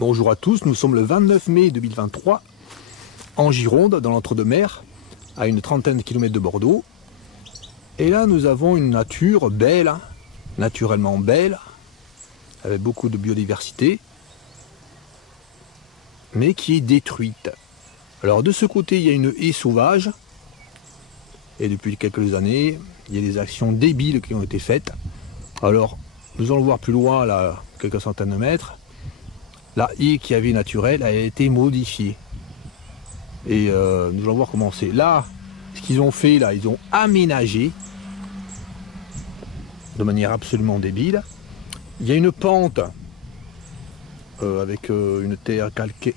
Bonjour à tous, nous sommes le 29 mai 2023 en Gironde, dans l'Entre-deux-Mers, à une trentaine de kilomètres de Bordeaux. Et là nous avons une nature belle, hein, naturellement belle, avec beaucoup de biodiversité, mais qui est détruite. Alors de ce côté il y a une haie sauvage, et depuis quelques années il y a des actions débiles qui ont été faites. Alors nous allons voir plus loin, là, quelques centaines de mètres. La haie qui avait naturelle a été modifiée. Et nous allons voir comment c'est. Là, ce qu'ils ont fait, là, ils ont aménagé de manière absolument débile. Il y a une pente avec une terre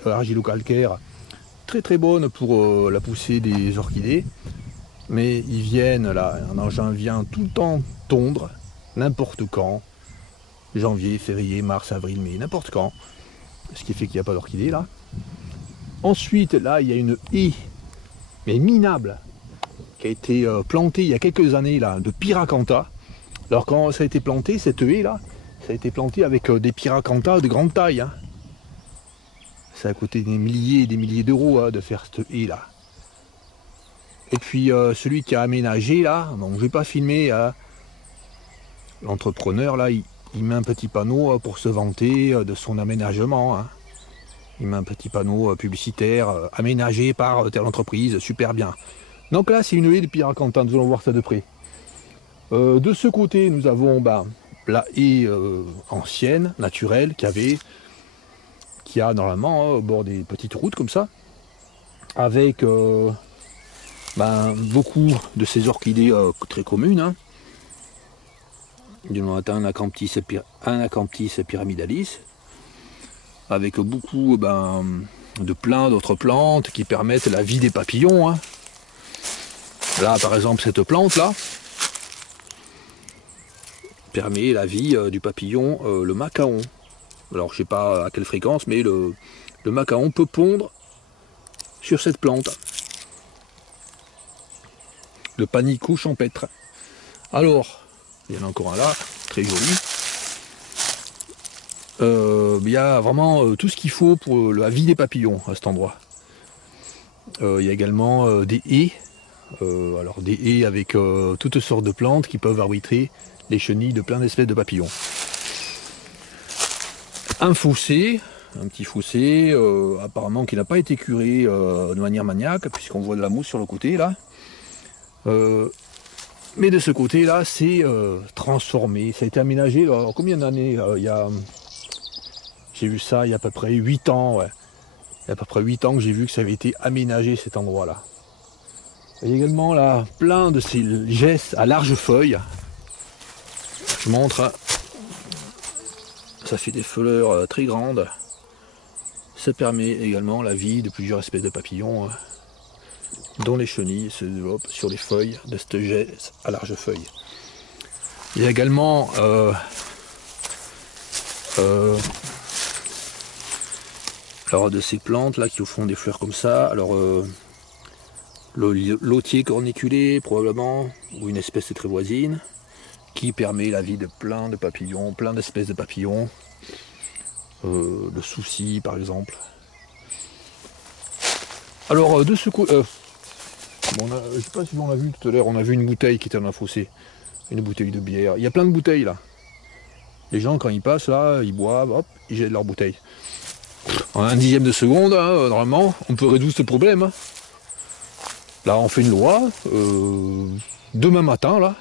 argilo-calcaire très très bonne pour la poussée des orchidées. Mais ils viennent, là, un engin vient tout le temps tondre, n'importe quand. Janvier, février, mars, avril, mai, n'importe quand. Ce qui fait qu'il n'y a pas d'orchidées là. Ensuite, là, il y a une haie, mais minable, qui a été plantée il y a quelques années là, de Pyracantha. Alors quand ça a été planté, cette haie là, ça a été planté avec des Pyracantha de grande taille. Hein. Ça a coûté des milliers et des milliers d'euros hein, de faire cette haie là. Et puis celui qui a aménagé là, bon, je ne vais pas filmer, l'entrepreneur là, il met un petit panneau pour se vanter de son aménagement. Hein. Il met un petit panneau publicitaire aménagé par telle entreprise, super bien. Donc là, c'est une haie de Pyracantha, nous allons voir ça de près. De ce côté, nous avons la haie ancienne, naturelle, qui a normalement au bord des petites routes comme ça, avec beaucoup de ces orchidées très communes. Hein. On atteint un Acanthes pyramidalis, avec beaucoup de plein d'autres plantes qui permettent la vie des papillons. Hein. Là, par exemple, cette plante là permet la vie du papillon, le macaon. Alors, je sais pas à quelle fréquence, mais le macaon peut pondre sur cette plante. Le panico champêtre. Alors, il y en a encore un là, très joli. Il y a vraiment tout ce qu'il faut pour la vie des papillons à cet endroit. Il y a également des haies, alors des haies avec toutes sortes de plantes qui peuvent arbitrer les chenilles de plein d'espèces de papillons. Un fossé, un petit fossé, apparemment qui n'a pas été curé de manière maniaque, puisqu'on voit de la mousse sur le côté là. Mais de ce côté là, c'est transformé, ça a été aménagé. Alors, combien d'années j'ai vu ça il y a à peu près 8 ans, ouais. Il y a à peu près 8 ans que j'ai vu que ça avait été aménagé cet endroit là. Il y a également là plein de ces gestes à larges feuilles. Je montre, ça fait des fleurs très grandes. Ça permet également la vie de plusieurs espèces de papillons, dont les chenilles se développent sur les feuilles de cette geste à larges feuilles. Il y a également alors de ces plantes là qui font des fleurs comme ça. Alors le lotier corniculé probablement, ou une espèce très voisine, qui permet la vie de plein de papillons, plein d'espèces de papillons. Le souci par exemple. Alors de ce côté, je ne sais pas si on l'a vu tout à l'heure, on a vu une bouteille qui était dans un fossé, une bouteille de bière. Il y a plein de bouteilles là. Les gens quand ils passent là, ils boivent, hop, ils jettent leur bouteille. En un dixième de seconde, hein, normalement, on peut résoudre ce problème. Hein. Là, on fait une loi. Demain matin, là,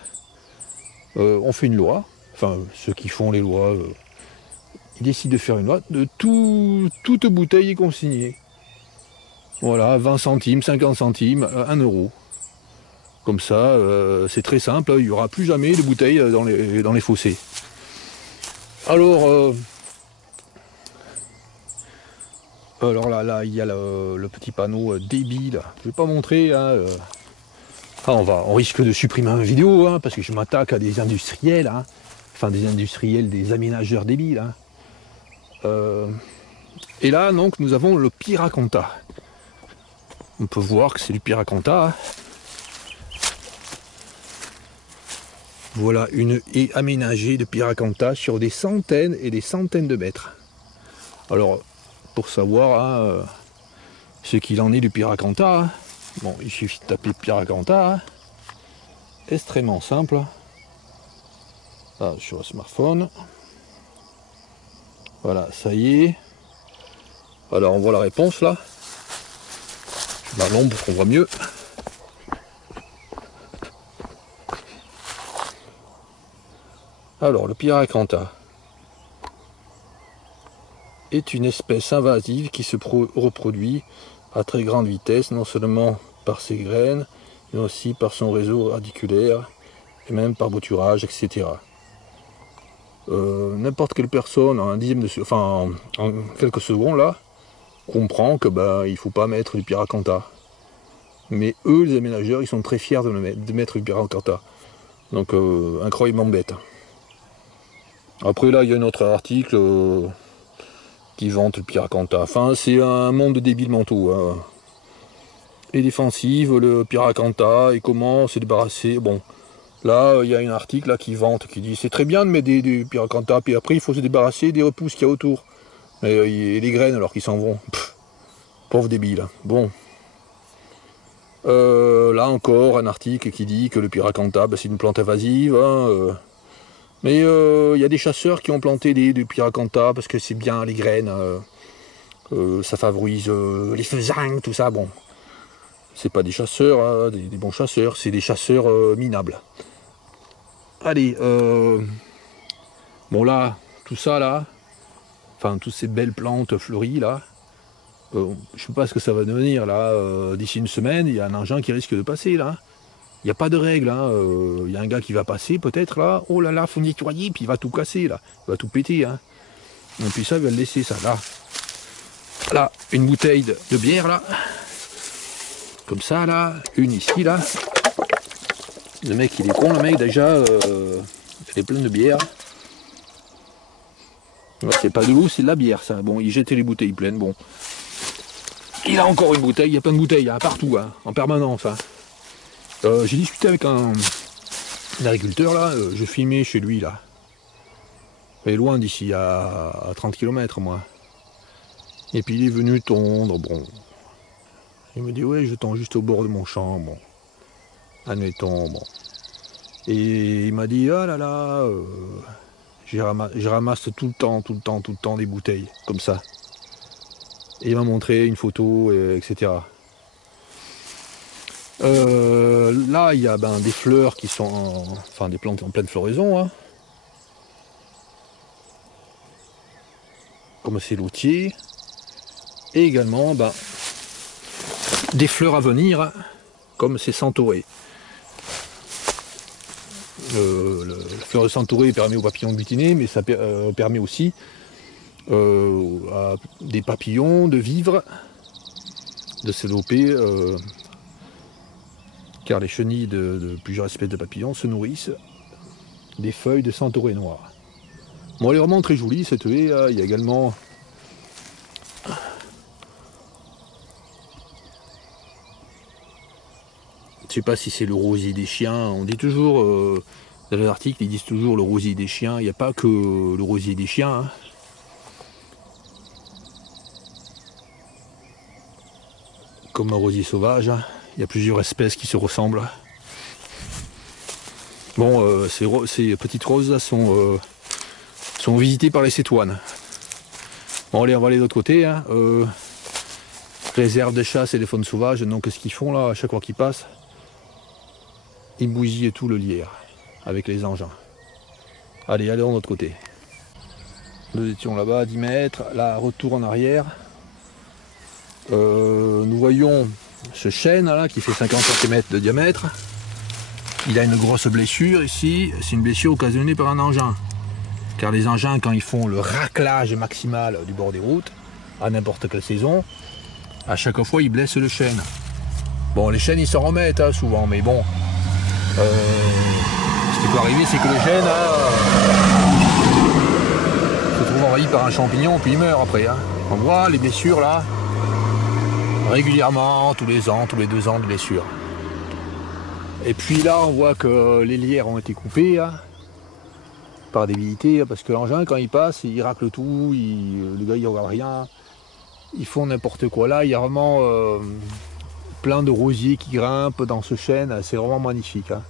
on fait une loi. Enfin, ceux qui font les lois, ils décident de faire une loi. Toute bouteille est consignée. Voilà, 20 centimes, 50 centimes, 1 euro. Comme ça, c'est très simple. Il n'y aura plus jamais de bouteilles dans les fossés. Alors là, il y a le petit panneau débile. Je vais pas montrer. Hein, on risque de supprimer une vidéo hein, parce que je m'attaque à des industriels, hein, enfin des industriels, des aménageurs débiles. Hein. Et là, donc, nous avons le Pyracantha. On peut voir que c'est du Pyracantha. Hein. Voilà une haie aménagée de Pyracantha sur des centaines et des centaines de mètres. Alors, pour savoir ce qu'il en est du Pyracantha. Hein. Bon, il suffit de taper Pyracantha. Hein. Extrêmement simple. Là, sur le smartphone. Voilà, ça y est. Alors on voit la réponse là. Je mets à l'ombre pour qu'on voit mieux. Alors le Pyracantha est une espèce invasive qui se reproduit à très grande vitesse, non seulement par ses graines, mais aussi par son réseau radiculaire, et même par bouturage, etc. N'importe quelle personne en un dixième de enfin en quelques secondes là, comprend que il ne faut pas mettre du Pyracantha. Mais eux, les aménageurs, ils sont très fiers de mettre du Pyracantha. Donc incroyablement bête. Après là, il y a un autre article qui vante le Pyracantha. Enfin, c'est un monde de débiles mentaux. Hein. Les défensives, le Pyracantha, et comment se débarrasser. Bon, là, il y a un article là, qui vante, qui dit c'est très bien de mettre du Pyracantha, puis après il faut se débarrasser des repousses qu'il y a autour. Et les graines alors qu'ils s'en vont. Pff, pauvre débile. Bon. Là encore, un article qui dit que le Pyracantha, c'est une plante invasive. Hein, mais il y a des chasseurs qui ont planté du Pyracantha parce que c'est bien les graines. Ça favorise les faisangs, tout ça. Bon, c'est pas des chasseurs, hein, des bons chasseurs, c'est des chasseurs minables. Allez, bon là, tout ça là, enfin toutes ces belles plantes fleuries là, je sais pas ce que ça va devenir là. D'ici une semaine, il y a un engin qui risque de passer là. Il n'y a pas de règle, hein. Il y a un gars qui va passer peut-être là, oh là là, faut nettoyer, puis il va tout casser là, il va tout péter. Hein. Et puis ça, il va le laisser ça là. Là, une bouteille de bière là, comme ça là, une ici là. Le mec il est con, le mec déjà, il est plein de bière. C'est pas de l'eau, c'est de la bière ça. Bon, il jetait les bouteilles pleines, bon. Il a encore une bouteille, il y a plein de bouteilles, hein, partout, hein, en permanence. Hein. J'ai discuté avec un agriculteur là, je filmais chez lui là. Il est loin d'ici, à 30 km moi. Et puis il est venu tondre, bon. Il me dit ouais, je tends juste au bord de mon champ, bon. Admettons, bon. Et il m'a dit ah là là, je ramasse tout le temps des bouteilles, comme ça. Et il m'a montré une photo, etc. Là, il y a des fleurs qui sont, enfin des plantes en pleine floraison, hein. Comme c'est l'outier, et également des fleurs à venir, comme c'est centauré. La fleur de centauré permet aux papillons de butiner, mais ça permet aussi à des papillons de vivre, de se développer. Car les chenilles de plusieurs espèces de papillons se nourrissent des feuilles de centauré noir. Bon, elle est vraiment très jolie cette haie. Il y a également je sais pas si c'est le rosier des chiens. On dit toujours dans les articles, ils disent toujours le rosier des chiens. Il n'y a pas que le rosier des chiens. Hein. Comme un rosier sauvage. Hein. Il y a plusieurs espèces qui se ressemblent. Bon, ces petites roses là sont visitées par les cétoines. Bon allez, on va aller de l'autre côté. Hein. Réserve de chasse et des faunes sauvages. Donc qu'est-ce qu'ils font là à chaque fois qu'ils passent? Ils bousillent tout le lierre avec les engins. Allez, allons de l'autre côté. Nous étions là-bas à 10 mètres. Là, retour en arrière. Nous voyons ce chêne là qui fait 50 cm de diamètre. Il a une grosse blessure ici, c'est une blessure occasionnée par un engin. Car les engins, quand ils font le raclage maximal du bord des routes, à n'importe quelle saison, à chaque fois ils blessent le chêne. Bon, les chênes ils s'en remettent hein, souvent, mais bon, ce qui peut arriver c'est que le chêne se trouve envahi par un champignon puis il meurt après. Hein. On voit les blessures là, régulièrement, tous les ans, tous les 2 ans de blessures. Et puis là, on voit que les lierres ont été coupées hein, par débilité, parce que l'engin, quand il passe, il racle tout, le gars il regarde rien. Ils font n'importe quoi. Là, il y a vraiment plein de rosiers qui grimpent dans ce chêne. C'est vraiment magnifique. Hein.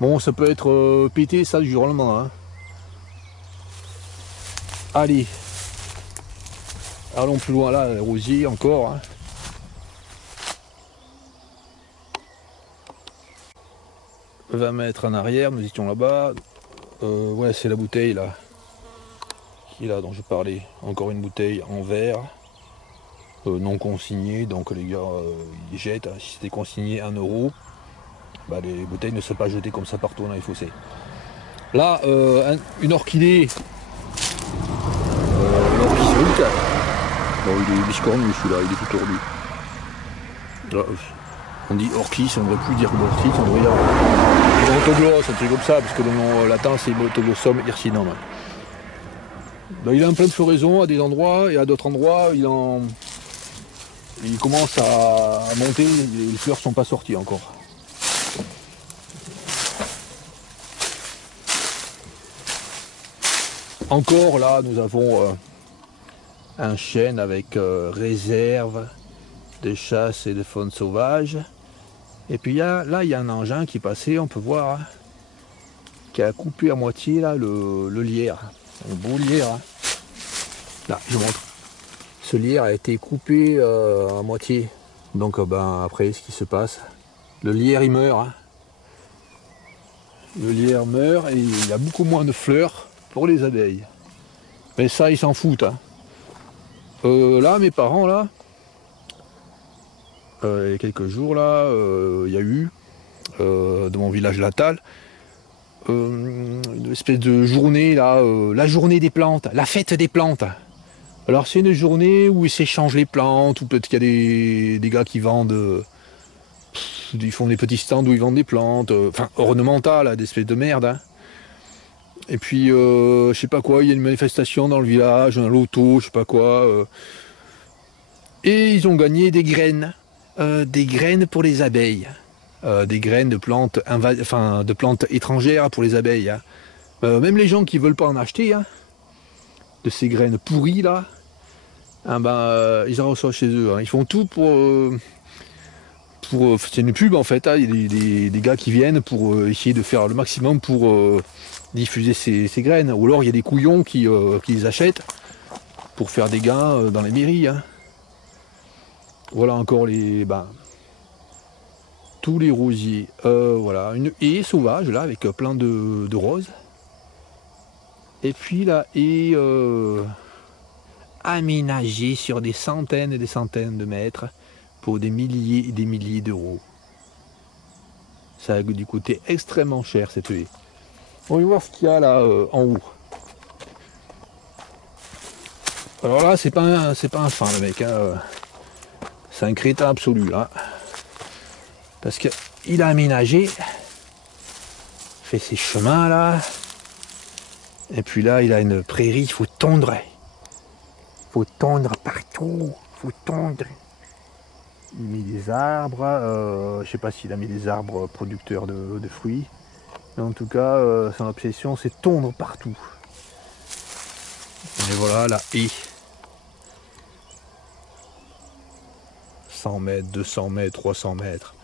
Bon, ça peut être pété ça du jour au lendemain. Hein. Allez, allons plus loin là, les rosiers encore. Hein. 20 mètres en arrière, nous étions là-bas. Ouais, c'est la bouteille là. Qui est là dont je parlais. Encore une bouteille en verre. Non consignée, donc les gars ils jettent. Si c'était consigné 1 €, bah, les bouteilles ne sont pas jetées comme ça partout dans les fossés. Là, une orchidée. L'orchis solitaire. Bon, il est biscornu celui-là, il est tout tordu. Là, on dit orchis, on ne devrait plus dire orchis, on devrait dire Montogloss, un truc comme ça, parce que le nom latin c'est Montoglossum hircinum. Ben, il a un plein de floraison à des endroits, et à d'autres endroits, il commence à monter, les fleurs ne sont pas sorties encore. Encore là, nous avons un chêne avec réserve de chasse et de faune sauvage. Et puis là, il y a un engin qui est passé, on peut voir, hein, qui a coupé à moitié là, le lierre. Un beau lierre. Hein. Là, je vous montre. Ce lierre a été coupé à moitié. Donc ben, après, ce qui se passe, le lierre il meurt. Hein. Le lierre meurt et il y a beaucoup moins de fleurs pour les abeilles. Mais ça, ils s'en foutent. Hein. Là, mes parents, là, il y a quelques jours, là, il y a eu, de mon village natal, une espèce de journée, là, la journée des plantes, la fête des plantes. Alors, c'est une journée où ils s'échangent les plantes, ou peut-être qu'il y a des gars qui vendent, ils font des petits stands où ils vendent des plantes, enfin, ornementales, des espèces de merde. Hein. Et puis, je sais pas quoi, il y a une manifestation dans le village, un loto, je sais pas quoi. Et ils ont gagné des graines pour les abeilles. Des graines de plantes, de plantes étrangères pour les abeilles. Hein. Même les gens qui veulent pas en acheter, hein, de ces graines pourries là, hein, ils en reçoivent chez eux. Hein. Ils font tout pour c'est une pub en fait. Hein. Il y a des gars qui viennent pour essayer de faire le maximum pour diffuser ces graines. Ou alors il y a des couillons qui les achètent pour faire des gains dans les mairies. Hein. Voilà encore tous les rosiers. Voilà, une haie sauvage là avec plein de roses. Et puis la haie aménagée sur des centaines et des centaines de mètres pour des milliers et des milliers d'euros. Ça a dû coûter extrêmement cher cette haie. On va voir ce qu'il y a là en haut. Alors là, c'est pas un fin le mec. Hein. C'est un crétin absolu là. Parce qu'il a aménagé, fait ses chemins là. Et puis là, il a une prairie, il faut tondre. Il faut tondre partout. Il faut tondre. Il met des arbres. Je sais pas s'il a mis des arbres producteurs de fruits. Mais en tout cas, son obsession, c'est tondre partout. Et voilà la haie. 100 mètres, 200 mètres, 300 mètres.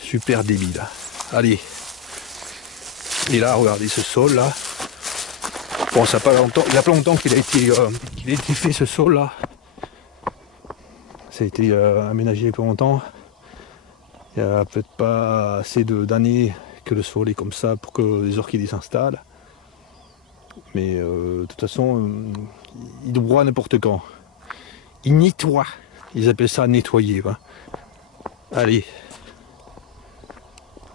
Super débile. Allez. Et là, regardez ce sol là. Bon, ça a pas longtemps, il y a pas longtemps qu'il a été fait ce sol là. Ça a été aménagé il y a pas longtemps. Il n'y a peut-être pas assez d'années que le sol est comme ça pour que les orchidées s'installent. Mais de toute façon, ils broient n'importe quand. Ils nettoient. Ils appellent ça nettoyer. Hein. Allez.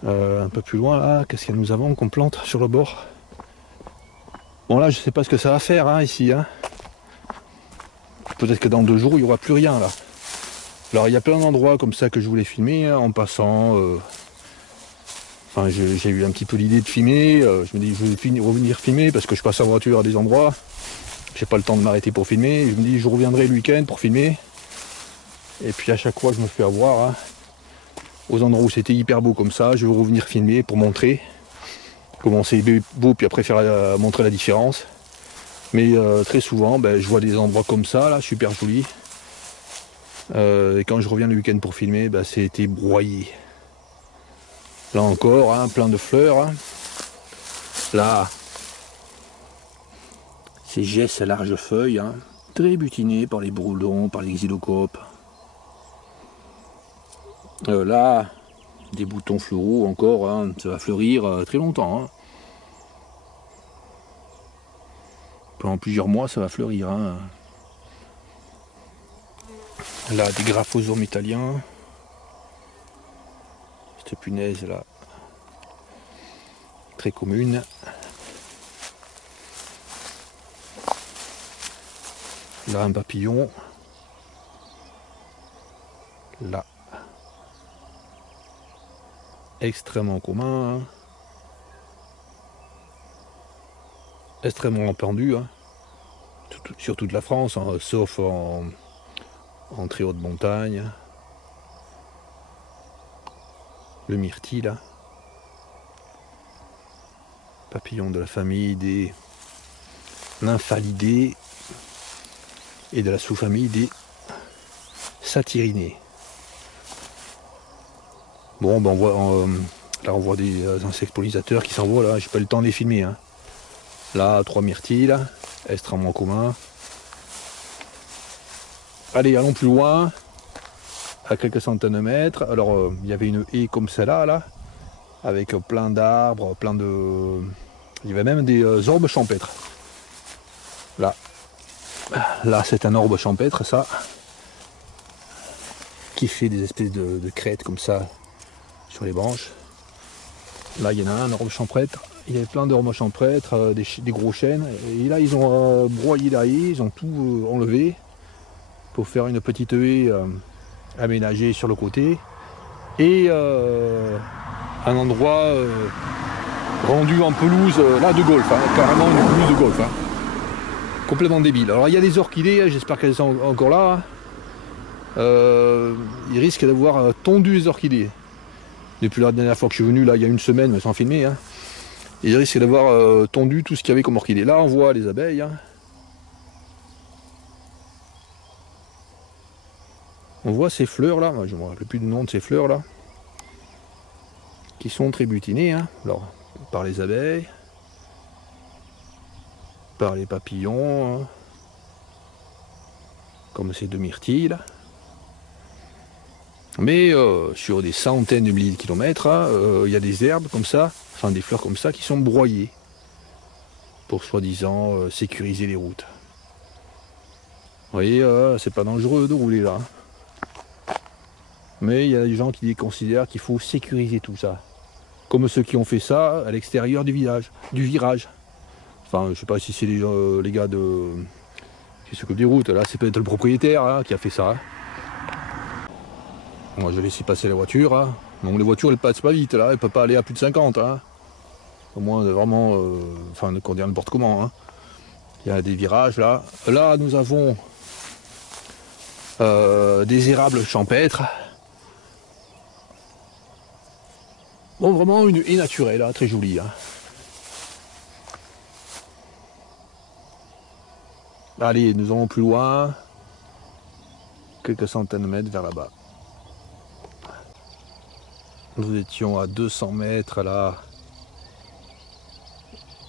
Un peu plus loin là, qu'est-ce que nous avons qu'on plante sur le bord? Bon là, je sais pas ce que ça va faire hein, ici. Hein. Peut-être que dans 2 jours, il n'y aura plus rien là. Alors il y a plein d'endroits comme ça que je voulais filmer hein, en passant. Enfin, j'ai eu un petit peu l'idée de filmer. Je me dis je vais revenir filmer parce que je passe en voiture à des endroits. J'ai pas le temps de m'arrêter pour filmer. Je me dis je reviendrai le week-end pour filmer. Et puis à chaque fois je me fais avoir hein, aux endroits où c'était hyper beau comme ça. Je vais revenir filmer pour montrer comment c'est beau puis après faire montrer la différence. Mais très souvent je vois des endroits comme ça là, super jolis. Et quand je reviens le week-end pour filmer, bah, c'est été broyé. Là encore, hein, plein de fleurs. Hein. Là, ces gesses à larges feuilles, hein, très butinées par les bourdons, par les xylocopes. Là, des boutons fleuraux encore, hein, ça va fleurir très longtemps. Hein. Pendant plusieurs mois, ça va fleurir. Hein. Là, des graphosomes italiens. Cette punaise là, très commune. Là, un papillon. Là, extrêmement commun. Hein. Extrêmement répandu. Hein. Sur toute la France, hein, sauf en très haute montagne. Le myrtille, là. Papillon de la famille des nymphalidae et de la sous-famille des satyrinées. Bon, ben là on voit des insectes pollinisateurs qui s'envolent, là, j'ai pas eu le temps de les filmer. Hein. Là, 3 myrtilles, extrêmement communs. Allez, allons plus loin, à quelques centaines de mètres. Alors, il y avait une haie comme celle-là, là, avec plein d'arbres, plein de... Il y avait même des orbes champêtres. Là, c'est un orbe champêtre, ça, qui fait des espèces de crêtes comme ça sur les branches. Là, il y en a un orbe champêtre. Il y avait plein d'orbes champêtres, des gros chênes. Et là, ils ont broyé la haie, ils ont tout enlevé pour faire une petite haie aménagée sur le côté. Et un endroit rendu en pelouse là de golf, hein, carrément une pelouse de golf. Hein. Complètement débile. Alors il y a des orchidées, j'espère qu'elles sont encore là. Il risque d'avoir tondu les orchidées. Depuis la dernière fois que je suis venu, là il y a une semaine, mais sans filmer, hein, il risque d'avoir tondu tout ce qu'il y avait comme orchidées. Là on voit les abeilles. Hein. On voit ces fleurs là, je ne me rappelle plus du nom de ces fleurs là, qui sont très butinées, hein. Alors, par les abeilles, par les papillons, hein, comme ces deux myrtilles là. Mais sur des centaines de milliers de kilomètres, il y a des herbes comme ça, enfin des fleurs comme ça, qui sont broyées pour soi-disant sécuriser les routes. Vous voyez, c'est pas dangereux de rouler là. Mais il y a des gens qui considèrent qu'il faut sécuriser tout ça. Comme ceux qui ont fait ça à l'extérieur du virage. Enfin, je sais pas si c'est les gars qui s'occupent des routes. Là, c'est peut-être le propriétaire hein, qui a fait ça. Hein. Moi, je vais laisser passer la voiture. Hein. Donc les voitures, elles passent pas vite. Là, elles ne peuvent pas aller à plus de 50. Hein. Au moins, vraiment, enfin, qu'on dise n'importe comment. Hein. Il y a des virages là. Là, nous avons des érables champêtres. Bon, vraiment une haie naturelle, hein, très jolie. Hein. Allez, nous allons plus loin. Quelques centaines de mètres vers là-bas. Nous étions à 200 mètres là,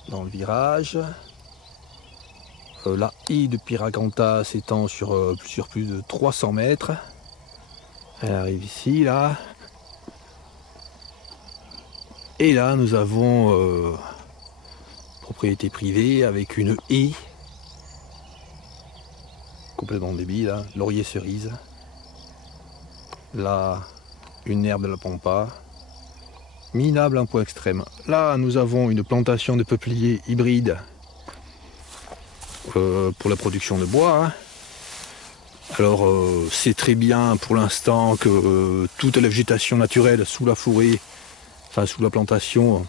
dans le virage. La haie de Piraganta s'étend sur plus de 300 mètres. Elle arrive ici, là. Et là, nous avons propriété privée avec une haie. Complètement débile, hein. Laurier cerise. Là, une herbe de la pampa. Minable à un point extrême. Là, nous avons une plantation de peupliers hybrides pour la production de bois. Hein. Alors, c'est très bien pour l'instant que toute la végétation naturelle sous la forêt, enfin sous la plantation,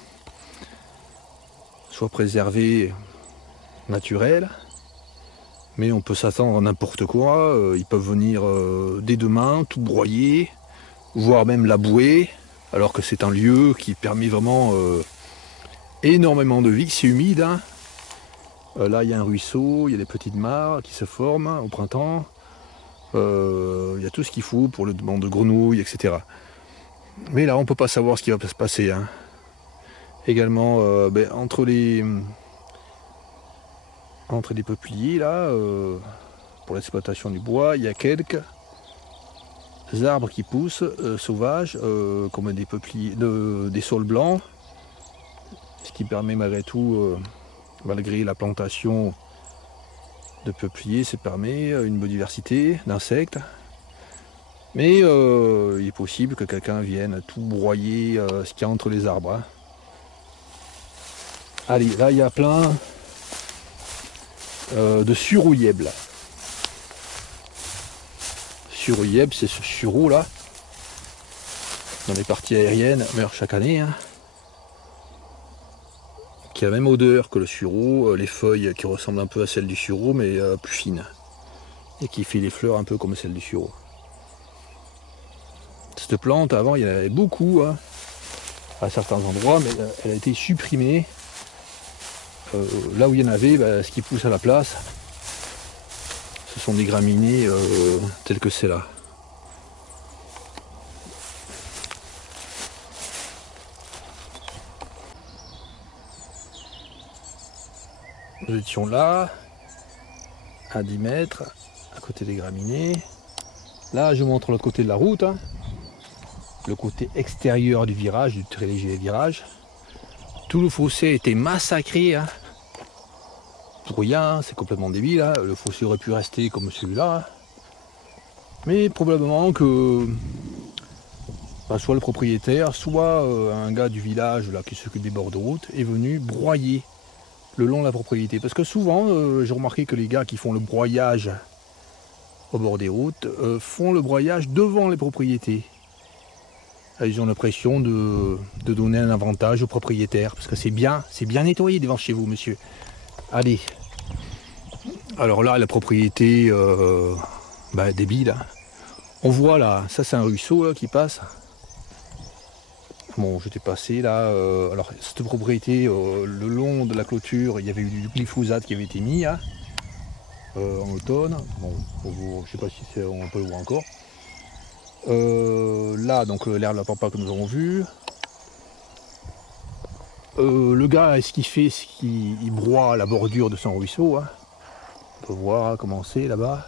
soit préservée, naturelle. Mais on peut s'attendre à n'importe quoi. Ils peuvent venir dès demain, tout broyer, voire même labourer, alors que c'est un lieu qui permet vraiment énormément de vie. C'est humide. Hein. Là, il y a un ruisseau, il y a des petites mares qui se forment au printemps. Il y a tout ce qu'il faut pour le demande de grenouilles, etc. Mais là, on ne peut pas savoir ce qui va se passer. Hein. Également, entre les peupliers, là, pour l'exploitation du bois, il y a quelques arbres qui poussent sauvages, comme des peupliers, des saules blancs, ce qui permet malgré tout, malgré la plantation de peupliers, ça permet une biodiversité d'insectes. Mais il est possible que quelqu'un vienne tout broyer ce qu'il y a entre les arbres. Hein. Allez, là il y a plein de surouyeb. Surouyeb, c'est ce sureau là, dans les parties aériennes, meurt chaque année. Hein. Qui a la même odeur que le sureau, les feuilles qui ressemblent un peu à celles du sureau, mais plus fines. Et qui fait les fleurs un peu comme celles du sureau. Cette plante, avant, il y en avait beaucoup, hein, à certains endroits, mais elle a été supprimée. Là où il y en avait, ce qui pousse à la place, ce sont des graminées telles que celle-là. Nous étions là, à 10 mètres, à côté des graminées. Là, je vous montre l'autre côté de la route, hein, le côté extérieur du virage, du très léger virage. Tout le fossé a été massacré. Hein. Pour rien, c'est complètement débile. Hein. Le fossé aurait pu rester comme celui-là. Hein. Mais probablement que soit le propriétaire, soit un gars du village là, qui s'occupe des bords de route est venu broyer le long de la propriété. Parce que souvent, j'ai remarqué que les gars qui font le broyage au bord des routes font le broyage devant les propriétés. Ils ont l'impression de donner un avantage aux propriétaires. Parce que c'est bien nettoyé devant chez vous, monsieur. Allez. Alors là, la propriété débile. Hein. On voit là, ça c'est un ruisseau là, qui passe. Bon, j'étais passé là. Alors, cette propriété, le long de la clôture, il y avait eu du glyphosate qui avait été mis hein, en automne. Bon, je ne sais pas si on peut le voir encore. Là, donc l'herbe de la pampa que nous avons vu. Le gars, ce qu'il fait, c'est qu'il broie la bordure de son ruisseau. Hein. On peut voir comment c'est là-bas.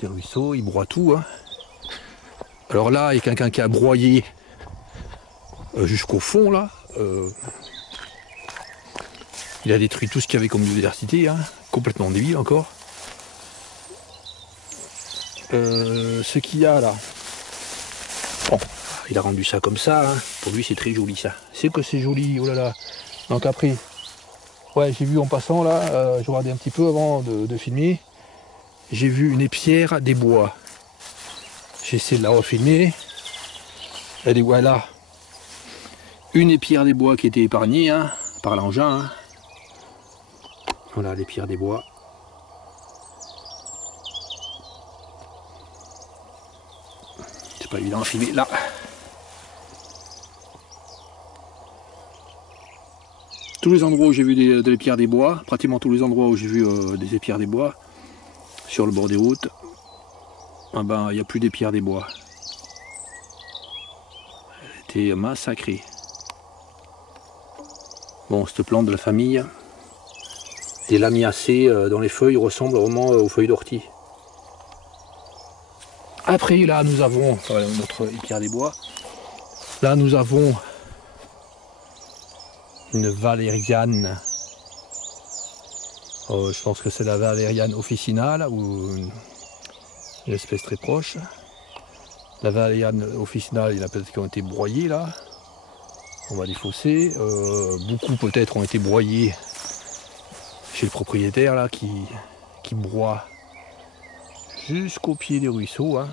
Des ruisseaux, il broie tout. Hein. Alors là, il y a quelqu'un qui a broyé jusqu'au fond là. Il a détruit tout ce qu'il y avait comme biodiversité, hein. Complètement débile encore. Ce qu'il y a là. Bon, il a rendu ça comme ça. Hein. Pour lui, c'est très joli ça. C'est que c'est joli, oh là là. Donc après, ouais, j'ai vu en passant là, je regardais un petit peu avant de filmer. J'ai vu une épière des bois. J'ai essayé de la refilmer. Elle est voilà. Une épière des bois qui était épargnée hein, par l'engin. Hein. Voilà l'épière des bois. C'est pas évident à filmer là. Tous les endroits où j'ai vu de l'épière des bois, pratiquement tous les endroits où j'ai vu des épières des bois, sur le bord des routes, il n'y a plus d'épières des bois. Elle était massacrée. Bon, cette plante de la famille, des lamiacées dans les feuilles ressemblent vraiment aux feuilles d'ortie. Après, là, nous avons notre épière des bois. Là, nous avons une valériane. Je pense que c'est la valériane officinale ou une espèce très proche. La valériane officinale, il y en a peut-être qui ont été broyés là. On va les fausser. Beaucoup peut-être ont été broyés chez le propriétaire là qui broie jusqu'au pied des ruisseaux. Hein.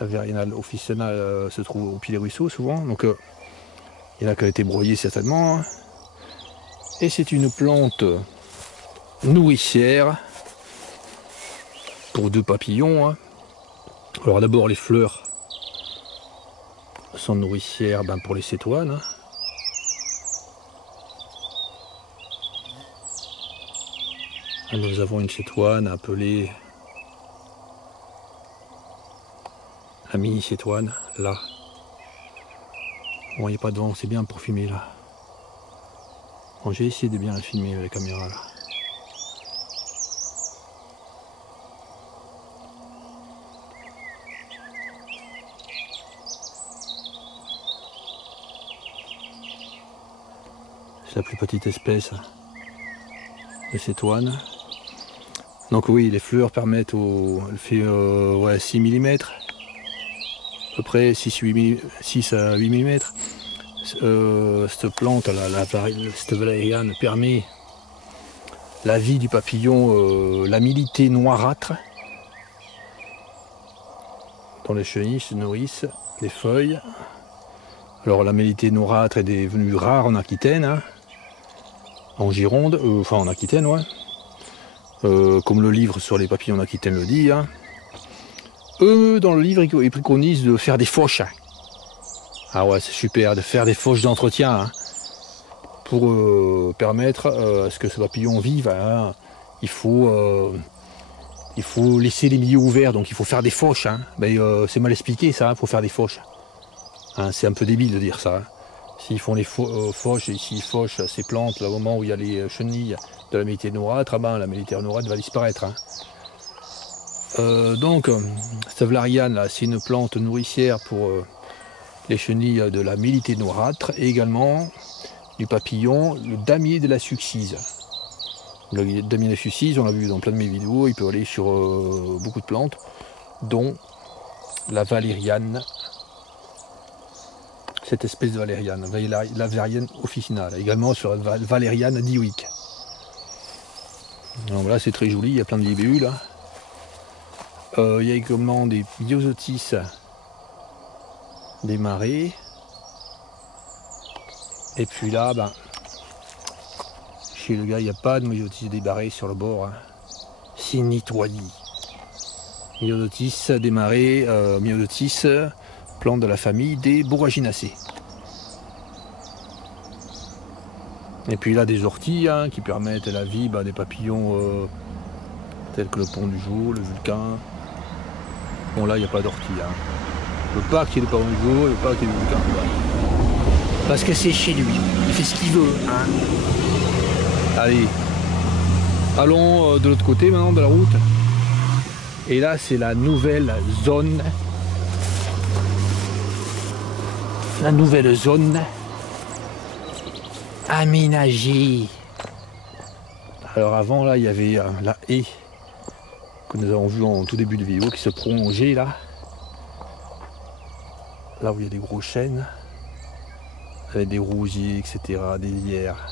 La valériane officinale se trouve au pied des ruisseaux souvent. Donc il y en a qui ont été broyés certainement. Hein. Et c'est une plante nourricière pour deux papillons. Hein. Alors d'abord les fleurs sont nourricières pour les cétoines. Hein. Là, nous avons une cétoine appelée la mini cétoine, là. Bon, il n'y a pas de vent, c'est bien pour filmer là. Bon, j'ai essayé de bien la filmer avec la caméra là. C'est la plus petite espèce de cétoine. Donc oui, les fleurs permettent elle fait ouais, 6 mm, à peu près 6 à 8 mm. Cette plante, cette valériane permet la vie du papillon, la milité noirâtre, dont les chenilles se nourrissent des feuilles. Alors la milité noirâtre est devenue rare en Aquitaine, hein, en Gironde, enfin en Aquitaine, ouais. Comme le livre sur les papillons d'Aquitaine le dit. Hein. Eux, dans le livre, ils préconisent de faire des fauches. Ah ouais, c'est super, de faire des fauches d'entretien. Hein, pour permettre à ce que ce papillon vive. Hein, il faut laisser les milieux ouverts, donc il faut faire des fauches. Hein. Mais c'est mal expliqué ça, il faut faire des fauches. Hein, c'est un peu débile de dire ça. Hein. S'ils font les fauches et s'ils fauchent ces plantes, là, au moment où il y a les chenilles de la milité noirâtre, la milité noirâtre va disparaître. Hein. Donc, cette valériane, là, c'est une plante nourricière pour les chenilles de la milité noirâtre et également du papillon, le damier de la succise. Le damier de la succise, on l'a vu dans plein de mes vidéos, il peut aller sur beaucoup de plantes, dont la valériane. Cette espèce de valériane, la valériane officinale, également sur la valériane dioïque. Donc là c'est très joli, il y a plein de libellules. Il y a également des myosotis des marais. Et puis là, chez le gars, il n'y a pas de myosotis des marais sur le bord. Hein. C'est nettoyé. Myosotis des marais, myosotis, plante de la famille des Borraginacées. Et puis là des orties hein, qui permettent la vie des papillons tels que le pont du jour, le vulcain. Bon là il n'y a pas d'orties. Hein. Le parc il est pas du jour, le parc il est du vulcain. Parce que c'est chez lui, il fait ce qu'il veut. Hein. Allez, allons de l'autre côté maintenant de la route. Et là c'est la nouvelle zone. La nouvelle zone aménagée. Alors avant là il y avait la haie que nous avons vu en tout début de vidéo qui se prolongeait là. Là où il y a des gros chênes, avec des rougiers, etc., des lierres.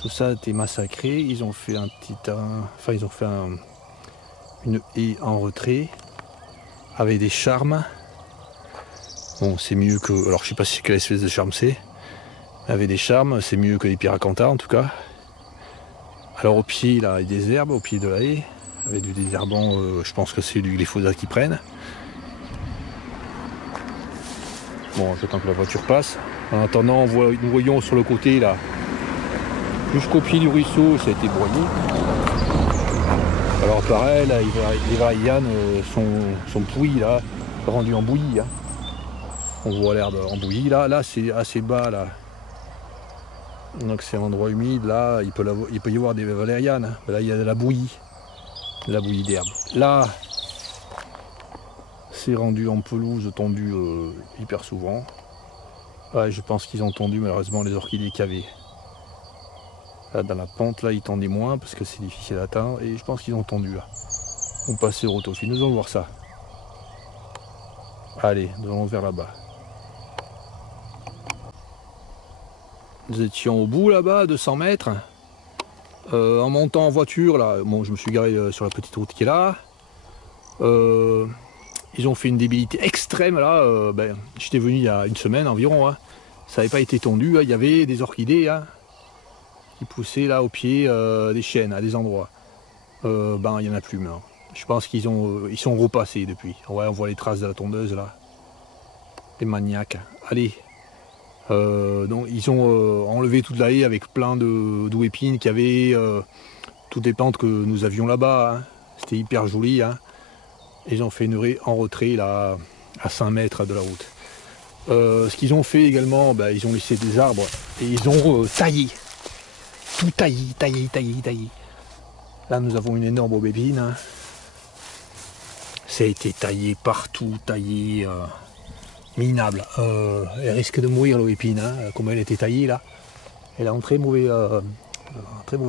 Tout ça a été massacré. Ils ont fait un petit terrain, enfin ils ont fait une haie en retrait avec des charmes. Bon, c'est mieux que. Alors, je sais pas quelle espèce de charme c'est. Avec des charmes, c'est mieux que les pyracantha en tout cas. Alors, au pied, là, il y a des herbes, au pied de la haie, avec du désherbant, je pense que c'est du glyphosate qu'ils prennent. Bon, j'attends que la voiture passe. En attendant, nous voyons sur le côté, là, jusqu'au pied du ruisseau, ça a été broyé. Alors, pareil, là, les valérianes sont pouilles, là, rendues en bouillie. Hein. On voit l'herbe en bouillie. Là c'est assez bas là. Donc c'est un endroit humide. Là, il peut y avoir des valérianes. Hein. Là, il y a de la bouillie d'herbe. Là, c'est rendu en pelouse tondue hyper souvent. Ouais, je pense qu'ils ont tondu malheureusement les orchidées qu'il y avait. Là, dans la pente, là, ils tendaient moins parce que c'est difficile à atteindre. Et je pense qu'ils ont tondu là. On passe au rotofil. Nous allons voir ça. Allez, nous allons vers là-bas. Nous étions au bout là-bas, 200 mètres. En montant en voiture, là, bon, je me suis garé sur la petite route qui est là. Ils ont fait une débilité extrême là. J'étais venu il y a une semaine environ. Hein. Ça n'avait pas été tondu. Hein. Il y avait des orchidées hein, qui poussaient là au pied des chênes à des endroits. Il n'y en a plus maintenant. Je pense qu'ils sont repassés depuis. Ouais, on voit les traces de la tondeuse là. Les maniaques. Allez. Donc ils ont enlevé toute la haie avec plein d'épines qu'il y avait, toutes les plantes que nous avions là-bas. Hein. C'était hyper joli. Hein. Ils ont fait une raie en retrait là, à 5 mètres de la route. Ce qu'ils ont fait également, ben, ils ont laissé des arbres et ils ont taillé. Tout taillé. Là nous avons une énorme aubépine. Hein. Ça a été taillé partout, taillé minable. Elle risque de mourir l'aubépine, hein, comme elle était taillée là. Elle est en très mauvais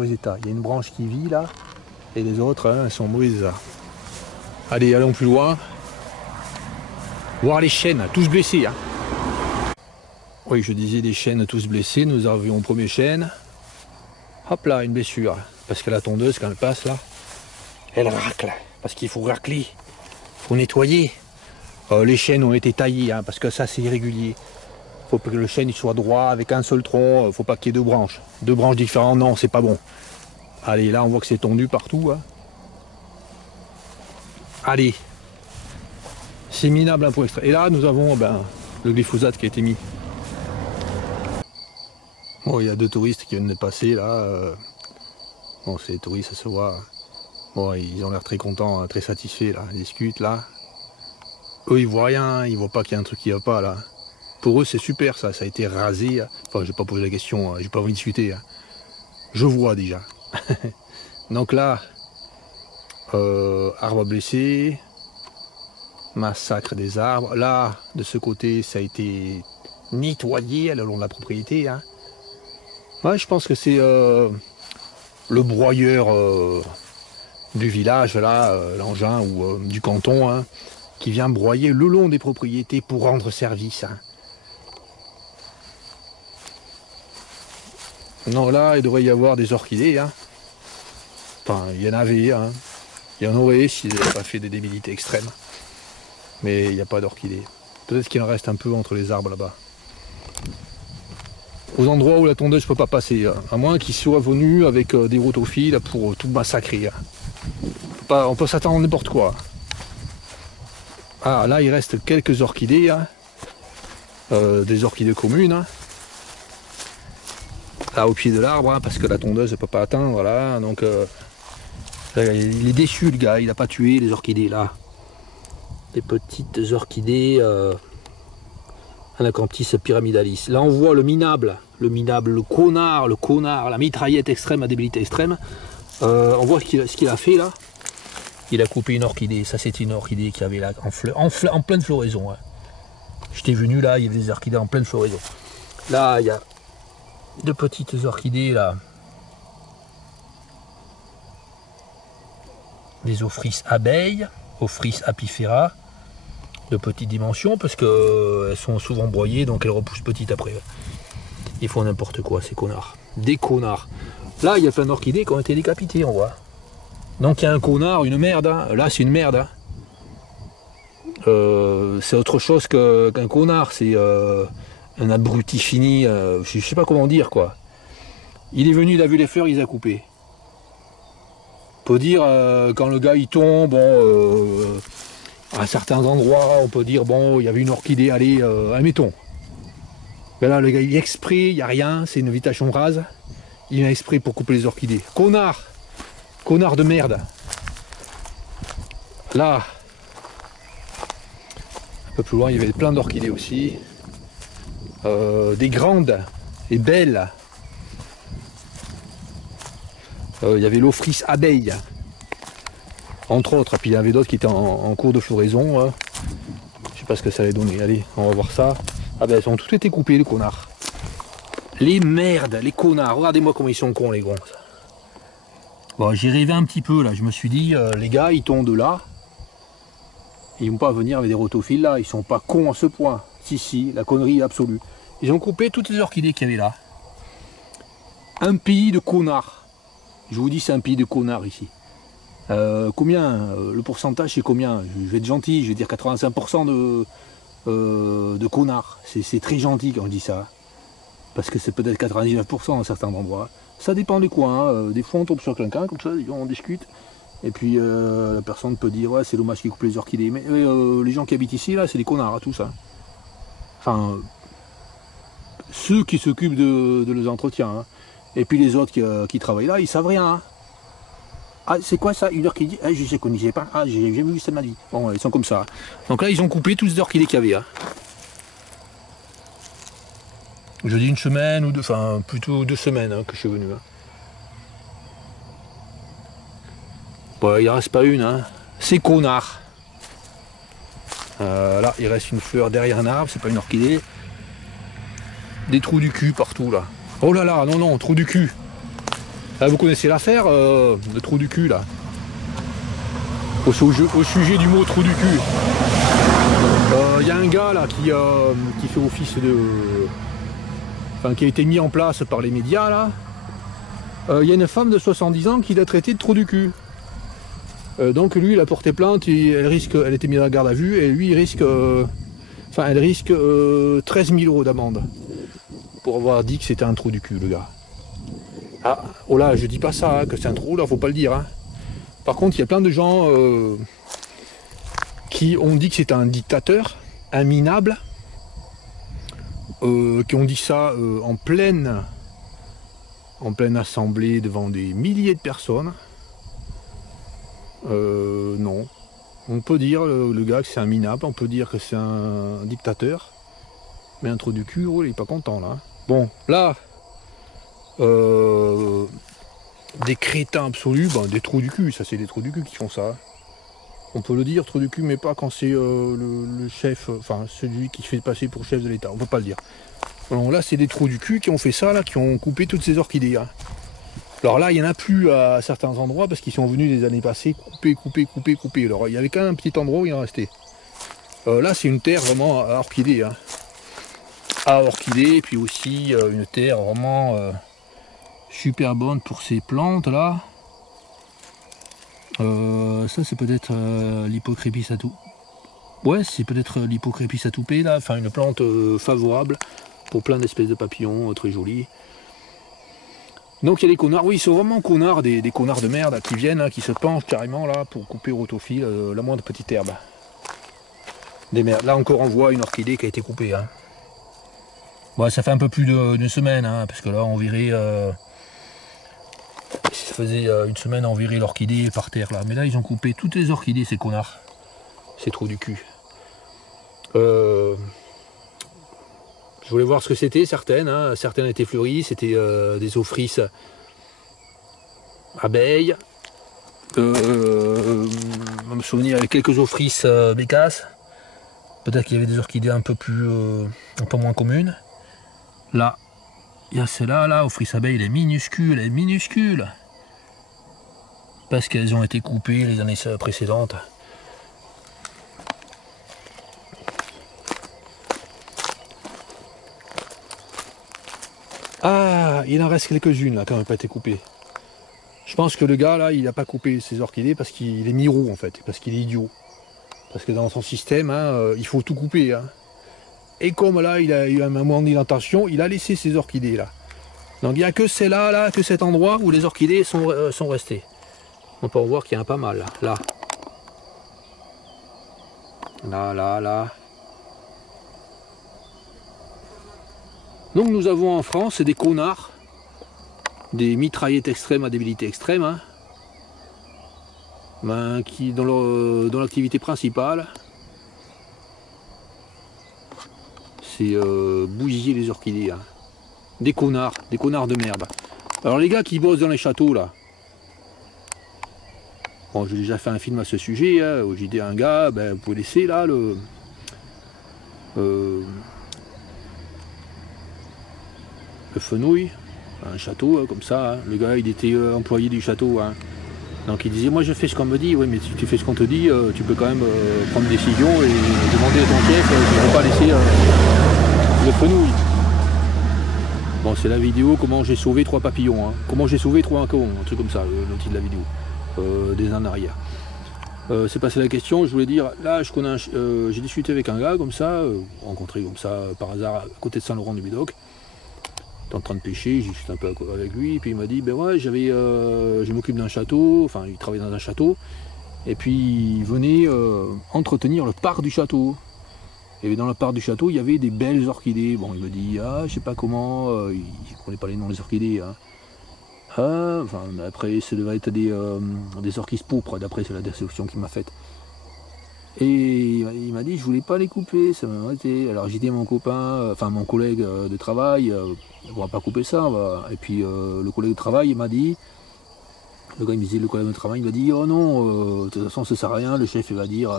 état. Il y a une branche qui vit là et les autres hein, elles sont en mauvais état. Allez, allons plus loin. Voir les chênes, tous blessés. Hein. Oui, je disais des chênes tous blessés. Nous avions le premier chêne. Hop là, une blessure. Parce que la tondeuse, quand elle passe là, elle racle. Parce qu'il faut racler. Il faut nettoyer. Les chênes ont été taillés, hein, parce que ça c'est irrégulier. Il faut que le chêne il soit droit, avec un seul tronc. Il faut pas qu'il y ait deux branches. Deux branches différentes, non, c'est pas bon. Allez, là on voit que c'est tondu partout. Hein. Allez. C'est minable un point extrait. Et là nous avons le glyphosate qui a été mis. Bon, il y a 2 touristes qui viennent de passer là. Bon, c'est les touristes, ça se voit. Bon, ils ont l'air très contents, hein, très satisfaits là. Ils discutent là. Eux, ils voient rien, ils voient pas qu'il y a un truc qui va pas là. Pour eux, c'est super ça a été rasé. Enfin, j'ai pas posé la question, j'ai pas envie de discuter. Hein. Je vois déjà. Donc là, arbre blessé, massacre des arbres. Là, de ce côté, ça a été nettoyé le long de la propriété. Hein. Ouais, je pense que c'est le broyeur du village, là, l'engin ou du canton, hein, qui vient broyer le long des propriétés pour rendre service. Hein. Non, là, il devrait y avoir des orchidées. Hein. Enfin, il y en avait. Hein. Il y en aurait s'ils n'avaient pas fait des débilités extrêmes. Mais il n'y a pas d'orchidées. Peut-être qu'il en reste un peu entre les arbres là-bas. Aux endroits où la tondeuse ne peut pas passer, hein. À moins qu'ils soient venus avec des rotophiles pour tout massacrer. Hein. On peut s'attendre à n'importe quoi. Ah, là, il reste quelques orchidées. Hein. Des orchidées communes. Hein. Là, au pied de l'arbre, hein, parce que la tondeuse ne peut pas atteindre. Voilà, donc, il est déçu, le gars. Il n'a pas tué les orchidées, là. Des petites orchidées Anacamptis pyramidalis. Là, on voit le minable, le connard, la mitraillette extrême à débilité extrême. On voit ce qu'il a fait, là. Il a coupé une orchidée. Ça, c'était une orchidée qui avait là, en pleine floraison. Hein. J'étais venu, là, il y avait des orchidées en pleine floraison. Là, il y a 2 petites orchidées, là. Des Ophrys abeilles, Ophrys apifera, de petite dimension, parce qu'elles sont souvent broyées, donc elles repoussent petites après. Ils font n'importe quoi, ces connards. Des connards. Là, il y a plein d'orchidées qui ont été décapitées, on voit. Donc il y a un connard, une merde. Hein. Là, c'est une merde. Hein. C'est autre chose qu'un connard. C'est un abruti fini. Je sais pas comment dire, quoi. Il est venu, il a vu les fleurs, il les a coupées. On peut dire, quand le gars il tombe, bon, à certains endroits, on peut dire, bon, il y avait une orchidée, allez, admettons. Mais là, le gars, il est exprès, il n'y a rien, c'est une invitation rase. Il vient exprès pour couper les orchidées. Connard! Connard de merde! Là, un peu plus loin, il y avait plein d'orchidées aussi. Des grandes et belles. Il y avait l'Ophrys abeille, entre autres. Puis il y avait d'autres qui étaient en cours de floraison. Je sais pas ce que ça allait donner. Allez, on va voir ça. Ah ben, elles ont toutes été coupées, les connards. Les merdes, les connards. Regardez-moi comment ils sont cons, les gros. Bon, j'ai rêvé un petit peu, là. Je me suis dit, les gars, ils tombent de là. Ils vont pas venir avec des rotophiles, là. Ils sont pas cons à ce point. Si, la connerie absolue. Ils ont coupé toutes les orchidées qu'il y avait là. Un pays de connards. Je vous dis, c'est un pays de connards, ici. Combien le pourcentage, c'est combien? Je vais être gentil, je vais dire 85% de connards. C'est très gentil quand je dis ça. Parce que c'est peut-être 99% dans certains endroits. Ça dépend des coins. Hein. Des fois, on tombe sur quelqu'un, comme ça, on discute. Et puis, la personne peut dire, ouais, c'est dommage qu'il coupe les orchidées. Mais les gens qui habitent ici, là, c'est des connards, hein, tous. Hein. Enfin, ceux qui s'occupent de les entretiens. Hein. Et puis les autres qui travaillent là, ils savent rien. Hein. Ah, c'est quoi ça, une orchidée? Ah, je ne connaissais pas. Ah, j'ai jamais vu ça de ma vie. Bon, ils sont comme ça. Donc là, ils ont coupé toutes les orchidées qu'il y avait. Hein. Je dis une semaine ou deux, enfin plutôt 2 semaines hein, que je suis venu. Hein. Bon, il ne reste pas une. Hein. C'est connard. Là, il reste une fleur derrière un arbre, c'est pas une orchidée. Des trous du cul partout là. Oh là là, non, non, trou du cul. Là, vous connaissez l'affaire, le trou du cul là. Au sujet du mot trou du cul. Il y a un gars là qui fait office de. Enfin, qui a été mis en place par les médias là. Il y a une femme de 70 ans qui l'a traité de trou du cul. Donc lui il a porté plainte, elle était mise à la garde à vue et lui il risque. Elle risque 13 000 € d'amende. Pour avoir dit que c'était un trou du cul le gars. Ah, oh là, je dis pas ça, hein, que c'est un trou, là faut pas le dire. Hein. Par contre, il y a plein de gens qui ont dit que c'était un dictateur, un minable, qui ont dit ça en pleine assemblée devant des milliers de personnes. Non. On peut dire le gars que c'est un minable, on peut dire que c'est un dictateur, mais un trou du cul, oh, il est pas content là. Bon, là, des crétins absolus, ben, des trous du cul, ça c'est des trous du cul qui font ça. On peut le dire, trou du cul, mais pas quand c'est le chef, enfin celui qui se fait passer pour chef de l'État, on peut pas le dire. Alors là, c'est des trous du cul qui ont fait ça, là, qui ont coupé toutes ces orchidées. Hein. Alors là, il n'y en a plus à certains endroits parce qu'ils sont venus les années passées couper. Alors il y avait quand même un petit endroit où il en restait. Là, c'est une terre vraiment à orchidées. Hein. À orchidées, puis aussi une terre vraiment super bonne pour ces plantes là. Ça c'est peut-être l'Hippocrépis atoupe. Ouais, c'est peut-être l'Hippocrépis atoupée là, enfin une plante favorable pour plein d'espèces de papillons, très jolies. Donc il y a des connards, oui ils sont vraiment connards, des connards de merde là, qui viennent, là, qui se penchent carrément là pour couper au rotophile la moindre petite herbe. Des merdes. Là encore on voit une orchidée qui a été coupée. Hein. Bon, ça fait un peu plus d'une semaine, hein, parce que là on verrait... ça faisait une semaine on verrait l'orchidée par terre là. Mais là ils ont coupé toutes les orchidées ces connards. C'est trop du cul. Je voulais voir ce que c'était, certaines. Hein. Certaines étaient fleuries, c'était des ophrys abeilles. Je me souvenir avec quelques ophrys bécasses. Peut-être qu'il y avait des orchidées un peu moins communes. Là, il y a celle-là, là, ophrys abeille, elle est minuscule. Parce qu'elles ont été coupées les années précédentes. Ah, il en reste quelques-unes là qui n'ont pas été coupées. Je pense que le gars là, il n'a pas coupé ses orchidées parce qu'il est mi-roux en fait, parce qu'il est idiot. Parce que dans son système, hein, il faut tout couper. Hein. Et comme là, il a eu un moment d'intention, il a laissé ses orchidées là. Donc il n'y a que celle-là, là, que cet endroit où les orchidées sont restées. On peut en voir qu'il y en a pas mal là. Là. Donc nous avons en France des connards, des mitraillettes extrêmes à débilité extrême, hein, ben, qui dans l'activité principale, c'est bousiller les orchidées. Hein. Des connards de merde. Alors les gars qui bossent dans les châteaux là, bon j'ai déjà fait un film à ce sujet, hein, où j'ai dit à un gars, ben, vous pouvez laisser là le fenouil, un château comme ça, hein. Le gars il était employé du château, hein. Donc il disait moi je fais ce qu'on me dit, oui mais si tu fais ce qu'on te dit, tu peux quand même prendre une décision et demander à ton chef, je ne vais pas laisser le fenouil. Bon c'est la vidéo comment j'ai sauvé 3 papillons, hein. Comment j'ai sauvé 3 incons, un truc comme ça, le titre de la vidéo, des années en arrière. C'est passé la question, je voulais dire, là j'ai discuté avec un gars comme ça, rencontré comme ça par hasard à côté de Saint-Laurent-du-Médoc. En train de pêcher, j'ai discuté un peu avec lui, et puis il m'a dit, ben ouais, je m'occupe d'un château, enfin il travaille dans un château, et puis il venait entretenir le parc du château. Et dans le parc du château, il y avait des belles orchidées. Bon, il me dit, ah, je sais pas comment, il ne connaît pas les noms des orchidées. Hein. Enfin, après, ça devrait être des orchis pourpres, d'après la description qu'il m'a faite. Et il m'a dit, je voulais pas les couper, ça m'a arrêté. Alors j'ai dit à mon copain, enfin mon collègue de travail, on va pas couper ça. Et puis le collègue de travail, il m'a dit, le collègue de travail, il m'a dit, oh non, de toute façon ça sert à rien, le chef il va dire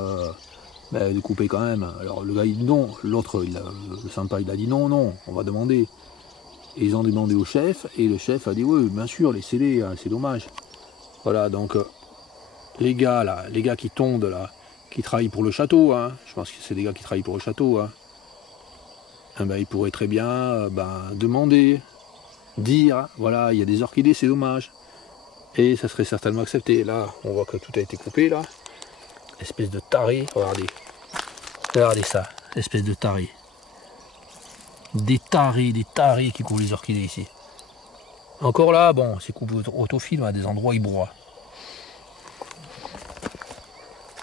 de couper quand même. Alors le gars il dit non, l'autre, le sympa, il a dit non, non, on va demander. Et ils ont demandé au chef, et le chef a dit oui, bien sûr, laissez-les, hein, c'est dommage. Voilà, donc les gars là, les gars qui tondent là, qui travaillent pour le château, hein, je pense que c'est des gars qui travaillent pour le château, hein, ben, ils pourraient très bien demander, dire, voilà, il y a des orchidées, c'est dommage. Et ça serait certainement accepté. Là, on voit que tout a été coupé là. Espèce de taré, regardez. Regardez ça, espèce de taré. Des tarés qui coupent les orchidées ici. Encore là, bon, c'est coupé autofilm à des endroits, ils broient.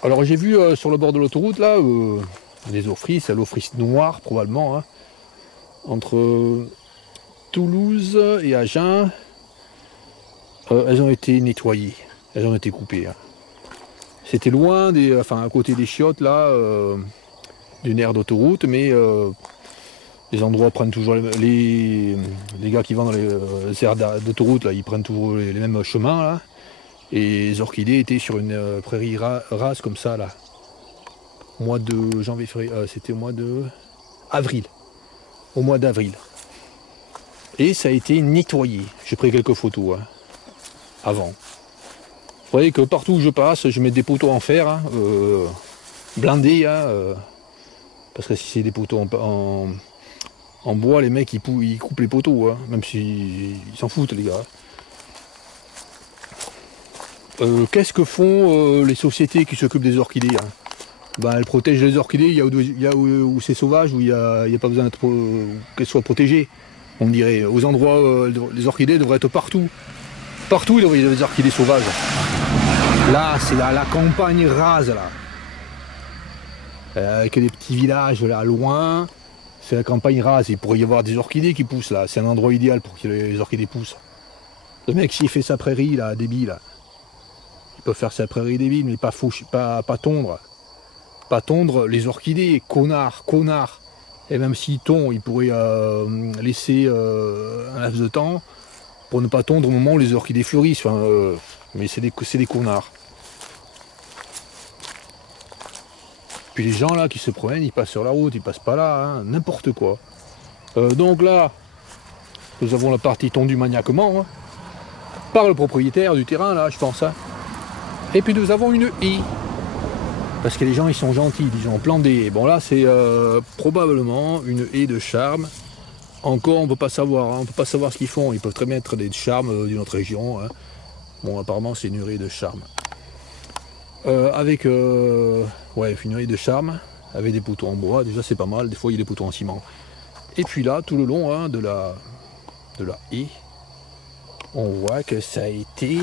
Alors j'ai vu sur le bord de l'autoroute là, des eaux-frisses, l'eau-frisse noire probablement, hein, entre Toulouse et Agen, elles ont été nettoyées, elles ont été coupées. Hein. C'était loin, à côté des chiottes là, d'une aire d'autoroute, mais les endroits prennent toujours les gars qui vendent les aires d'autoroute là, ils prennent toujours les mêmes chemins là. Et les orchidées étaient sur une prairie rase comme ça là. Mois de janvier, février, c'était au mois de avril. Au mois d'avril. Et ça a été nettoyé. J'ai pris quelques photos hein, avant. Vous voyez que partout où je passe, je mets des poteaux en fer, hein, blindés, hein, parce que si c'est des poteaux en bois, les mecs ils coupent les poteaux, hein, même s'ils s'en foutent les gars. Qu'est-ce que font les sociétés qui s'occupent des orchidées hein? Ben, elles protègent les orchidées, il y a où c'est sauvage, où il n'y a pas besoin qu'elles soient protégées. On dirait, aux endroits, les orchidées devraient être partout. Partout, il devrait y avoir des orchidées sauvages. Là, c'est la campagne rase, là. Avec des petits villages, là, loin. C'est la campagne rase. Il pourrait y avoir des orchidées qui poussent, là. C'est un endroit idéal pour que les orchidées poussent. Le mec, s'il fait sa prairie, là, débile, là. Il peut faire sa prairie débile, mais pas tondre. Pas tondre les orchidées, connard. Et même s'il tond, il pourrait laisser un laps de temps pour ne pas tondre au moment où les orchidées fleurissent. Enfin, mais c'est des connards. Puis les gens là qui se promènent, ils passent sur la route, ils passent pas là, hein, n'importe quoi. Donc là, nous avons la partie tondue maniaquement, hein, par le propriétaire du terrain là, je pense. Hein. Et puis nous avons une haie. Parce que les gens ils sont gentils, ils ont plan des haies. Bon là c'est probablement une haie de charme. Encore on peut pas savoir, hein, on peut pas savoir ce qu'ils font. Ils peuvent très bien être des charmes d'une autre région. Hein. Bon apparemment c'est une haie de charme. Avec une haie de charme, avec des poteaux en bois, déjà c'est pas mal, des fois il y a des poteaux en ciment. Et puis là, tout le long hein, de la haie, on voit que ça a été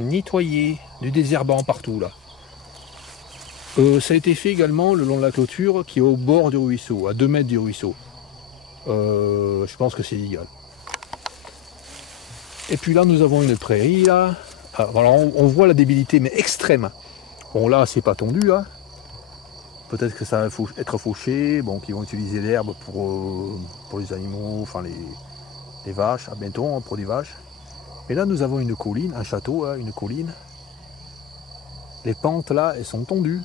nettoyé, du désherbant partout là. Ça a été fait également le long de la clôture qui est au bord du ruisseau, à 2 mètres du ruisseau. Je pense que c'est illégal. Et puis là nous avons une prairie là. Alors on voit la débilité mais extrême. Bon là c'est pas tondu hein. Peut-être que ça va être fauché, bon qu'ils vont utiliser l'herbe pour les animaux, enfin les vaches, bientôt hein, pour des vaches. Mais là nous avons une colline, un château, hein, une colline. Les pentes là elles sont tondues.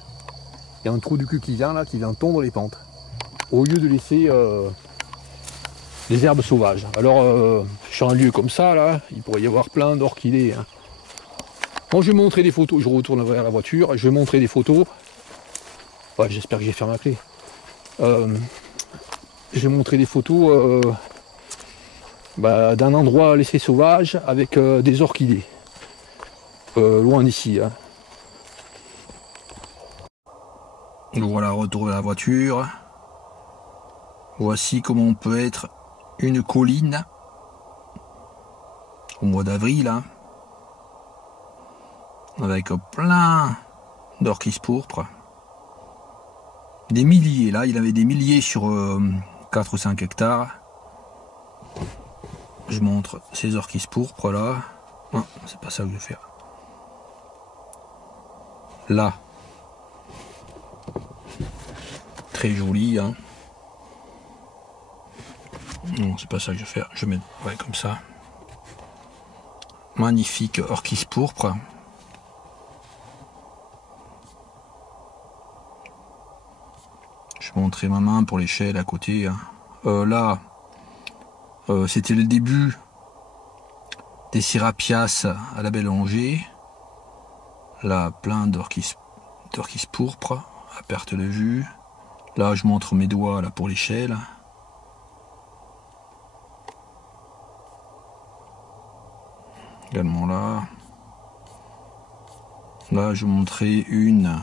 Il y a un trou du cul qui vient tondre les pentes. Au lieu de laisser les herbes sauvages. Alors sur un lieu comme ça là, il pourrait y avoir plein d'orchidées. Hein. Bon, je vais montrer des photos, je retourne vers la voiture, je vais montrer des photos. Ouais, j'espère que j'ai fermé la clé. Je vais montrer des photos d'un endroit laissé sauvage avec des orchidées. Loin d'ici. Hein. Voilà, retour vers la voiture. Voici comment on peut être une colline au mois d'avril. Hein. Avec plein d'orchis pourpres. Des milliers, là, il avait des milliers sur 4 ou 5 hectares. Je montre ces orchis pourpres là. Non, c'est pas ça que je veux faire. Là. Très joli, hein. Non, c'est pas ça que je vais faire. Je mets ouais, comme ça. Magnifique orchis pourpre. Je vais montrer ma main pour l'échelle à côté. Hein. Là, c'était le début des Serapias à la Belle Angers. Là, plein d'orchis pourpre à perte de vue. Là, je montre mes doigts là pour l'échelle. Également là. Là, je montrais une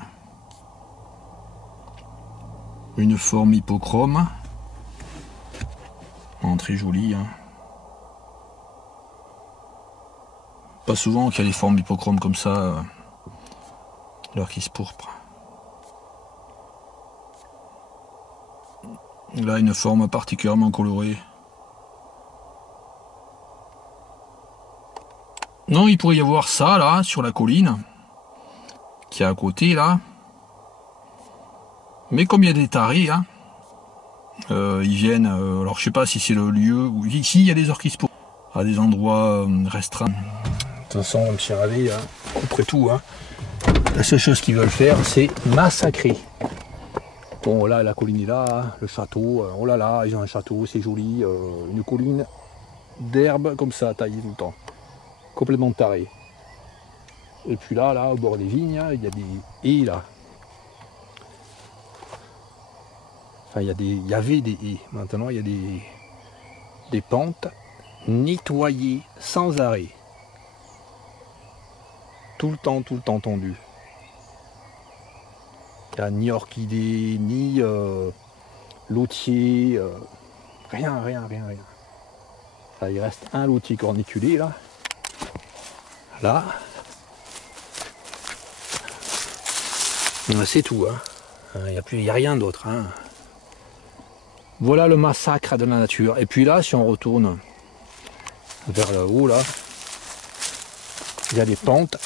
forme hippochrome. Très jolie. Hein. Pas souvent qu'il y a des formes hippochromes comme ça. L'orchis pourpre. Là, une forme particulièrement colorée. Non, il pourrait y avoir ça là sur la colline qui est à côté là. Mais comme il y a des tarés, hein, ils viennent. Alors je sais pas si c'est le lieu où ici il y a des orchis pourpres à des endroits restreints. De toute façon, M. Ravé, hein, après tout, hein, la seule chose qu'ils veulent faire, c'est massacrer. Bon, là, la colline est là, hein, le château. Oh là là, ils ont un château, c'est joli. Une colline d'herbe comme ça, taillée tout le temps. Complètement taré. Et puis là, au bord des vignes, il y a des haies là. Enfin, il y avait des haies. Maintenant, il y a des pentes nettoyées sans arrêt. Tout le temps tendues. Il n'y a ni orchidées, ni lotier, rien. Là, il reste un lotier corniculé là. Là, c'est tout. Hein. Il n'y a rien d'autre. Hein. Voilà le massacre de la nature. Et puis là, si on retourne vers le haut, là, il y a des pentes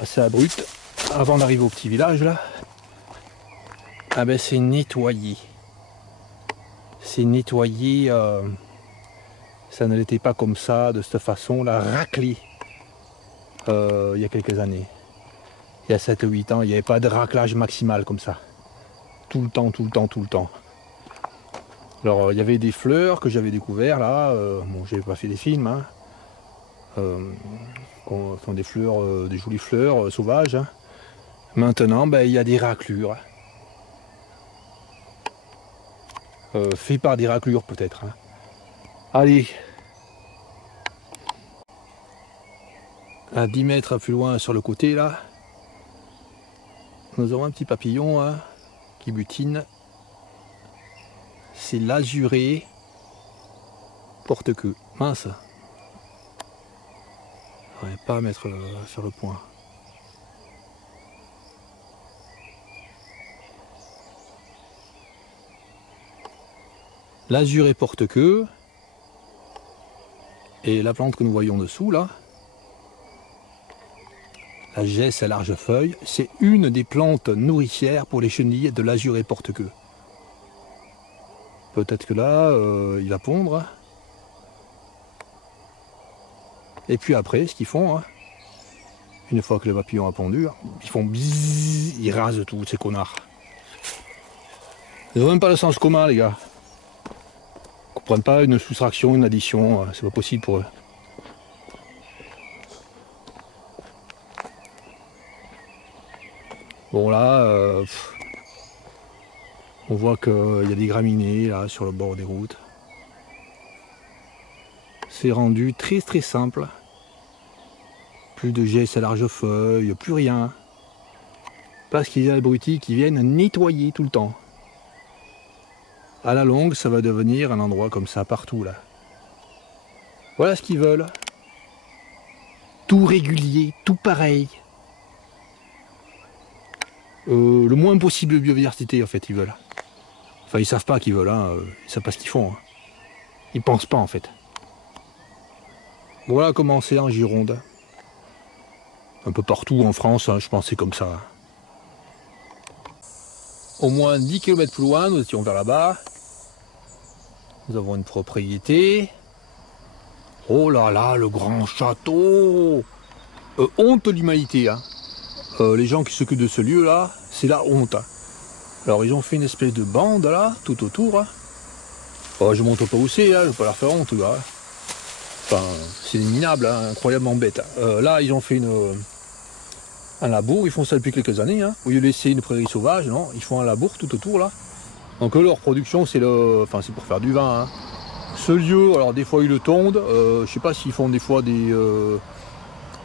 assez abruptes. Avant d'arriver au petit village, là, ah ben, c'est nettoyé. C'est nettoyé. Ça ne l'était pas comme ça, de cette façon, là, raclé. Il y a quelques années. Il y a 7 ou 8 ans, il n'y avait pas de raclage maximal comme ça. Tout le temps. Alors, il y avait des fleurs que j'avais découvert là. Bon, j'avais pas fait des films. Hein. Sont des fleurs, des jolies fleurs sauvages. Hein. Maintenant, ben, il y a des raclures. Fait par des raclures peut-être. Hein. Allez. À 10 mètres plus loin sur le côté là, nous avons un petit papillon hein, qui butine. C'est l'azuré porte-queue. Mince. Ouais, pas à mettre sur le point. L'azuré porte-queue. Et la plante que nous voyons dessous là, la gesse à large feuille, c'est une des plantes nourricières pour les chenilles de l'azuré porte-queue. Peut-être que là, il va pondre. Et puis après, ce qu'ils font, hein, une fois que le papillon a pondu, ils font bzzz, ils rasent tout, ces connards. Ils n'ont même pas le sens commun, les gars. Ils ne comprennent pas une soustraction, une addition, c'est pas possible pour eux. Bon là, on voit qu'il y a des graminées là sur le bord des routes. C'est rendu très simple. Plus de gestes à large feuille, plus rien. Parce qu'il y a des abrutis qui viennent nettoyer tout le temps. À la longue, ça va devenir un endroit comme ça partout là. Voilà ce qu'ils veulent. Tout régulier, tout pareil. Le moins possible de biodiversité en fait ils veulent. Enfin ils savent pas qu'ils veulent, hein. Ils savent pas ce qu'ils font. Hein. Ils pensent pas en fait. Voilà comment c'est en Gironde. Un peu partout en France, hein, je pensais comme ça. Au moins 10 km plus loin, nous étions vers là-bas. Nous avons une propriété. Oh là là, le grand château! Honte de l'humanité, hein. Les gens qui s'occupent de ce lieu-là, c'est la honte, hein. Alors ils ont fait une espèce de bande là, tout autour. Hein. Oh, je montre pas où c'est, hein, je vais pas leur faire honte, gars. Enfin, c'est minable, hein, incroyablement bête. Là, ils ont fait un labour, ils font ça depuis quelques années. Hein. Au lieu de laisser une prairie sauvage, non, ils font un labour tout autour là. Donc leur production, c'est c'est pour faire du vin. Hein. Ce lieu, alors des fois ils le tondent. Je sais pas s'ils font des fois des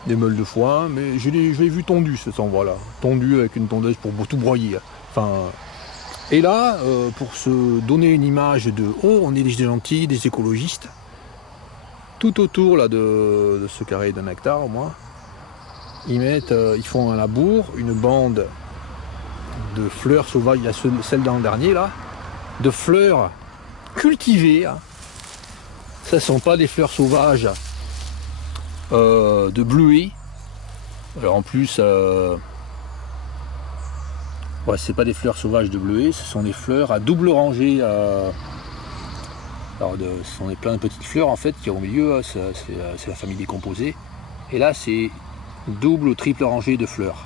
meules de foin, mais je l'ai vu tondu cet endroit-là, tondu avec une tondeuse pour tout broyer. Enfin, et là, pour se donner une image de oh, on est des gentils, des écologistes, tout autour là de ce carré d'un hectare au moins, ils font un labour, une bande de fleurs sauvages, il y a celle d'an dernier là, de fleurs cultivées. Hein. Ça ne sont pas des fleurs sauvages de bleuets. Alors en plus, ouais, c'est pas des fleurs sauvages de bleuets, ce sont des fleurs à double rangée. Alors ce sont plein de petites fleurs en fait qui ont au milieu, c'est la famille des composés. Et là c'est double ou triple rangée de fleurs.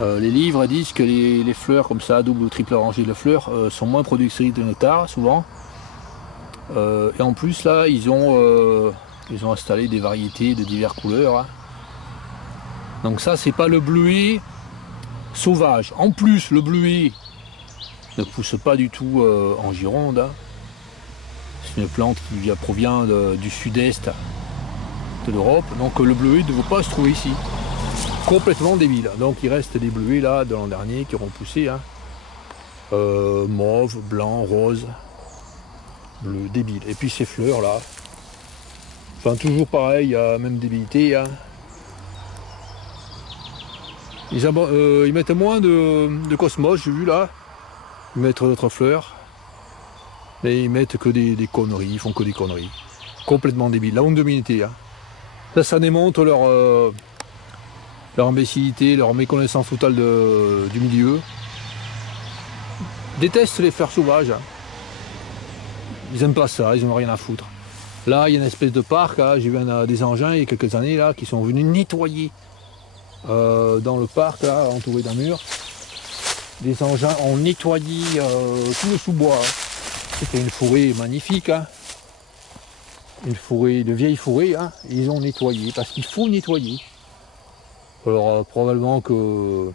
Les livres disent que les fleurs comme ça, double ou triple rangée de fleurs, sont moins productrices de nectar souvent. Et en plus là ils ont installé des variétés de diverses couleurs. Hein. Donc ça c'est pas le bleuet sauvage. En plus le bleuet ne pousse pas du tout en Gironde. Hein. C'est une plante qui provient du sud-est de l'Europe. Donc le bleuet ne veut pas se trouver ici. Complètement débile. Donc il reste des bleuets là de l'an dernier qui auront poussé. Hein. Mauve, blanc, rose. Bleu, débile. Et puis ces fleurs là. Enfin toujours pareil, même débilité. Hein. Ils mettent moins de cosmos, j'ai vu là. Ils mettent d'autres fleurs. Mais ils mettent que des conneries, ils font que des conneries. Complètement débiles. La honte de l'humanité. Hein. Ça démontre leur imbécilité, leur méconnaissance totale du milieu. Ils détestent les fleurs sauvages. Hein. Ils n'aiment pas ça, ils n'ont rien à foutre. Là, il y a une espèce de parc, hein. J'ai vu des engins il y a quelques années là, qui sont venus nettoyer dans le parc, là, entouré d'un mur. Des engins ont nettoyé tout le sous-bois. Hein. C'était une forêt magnifique, hein. Une forêt, de vieille forêt, hein. Ils ont nettoyé, parce qu'il faut nettoyer. Alors probablement que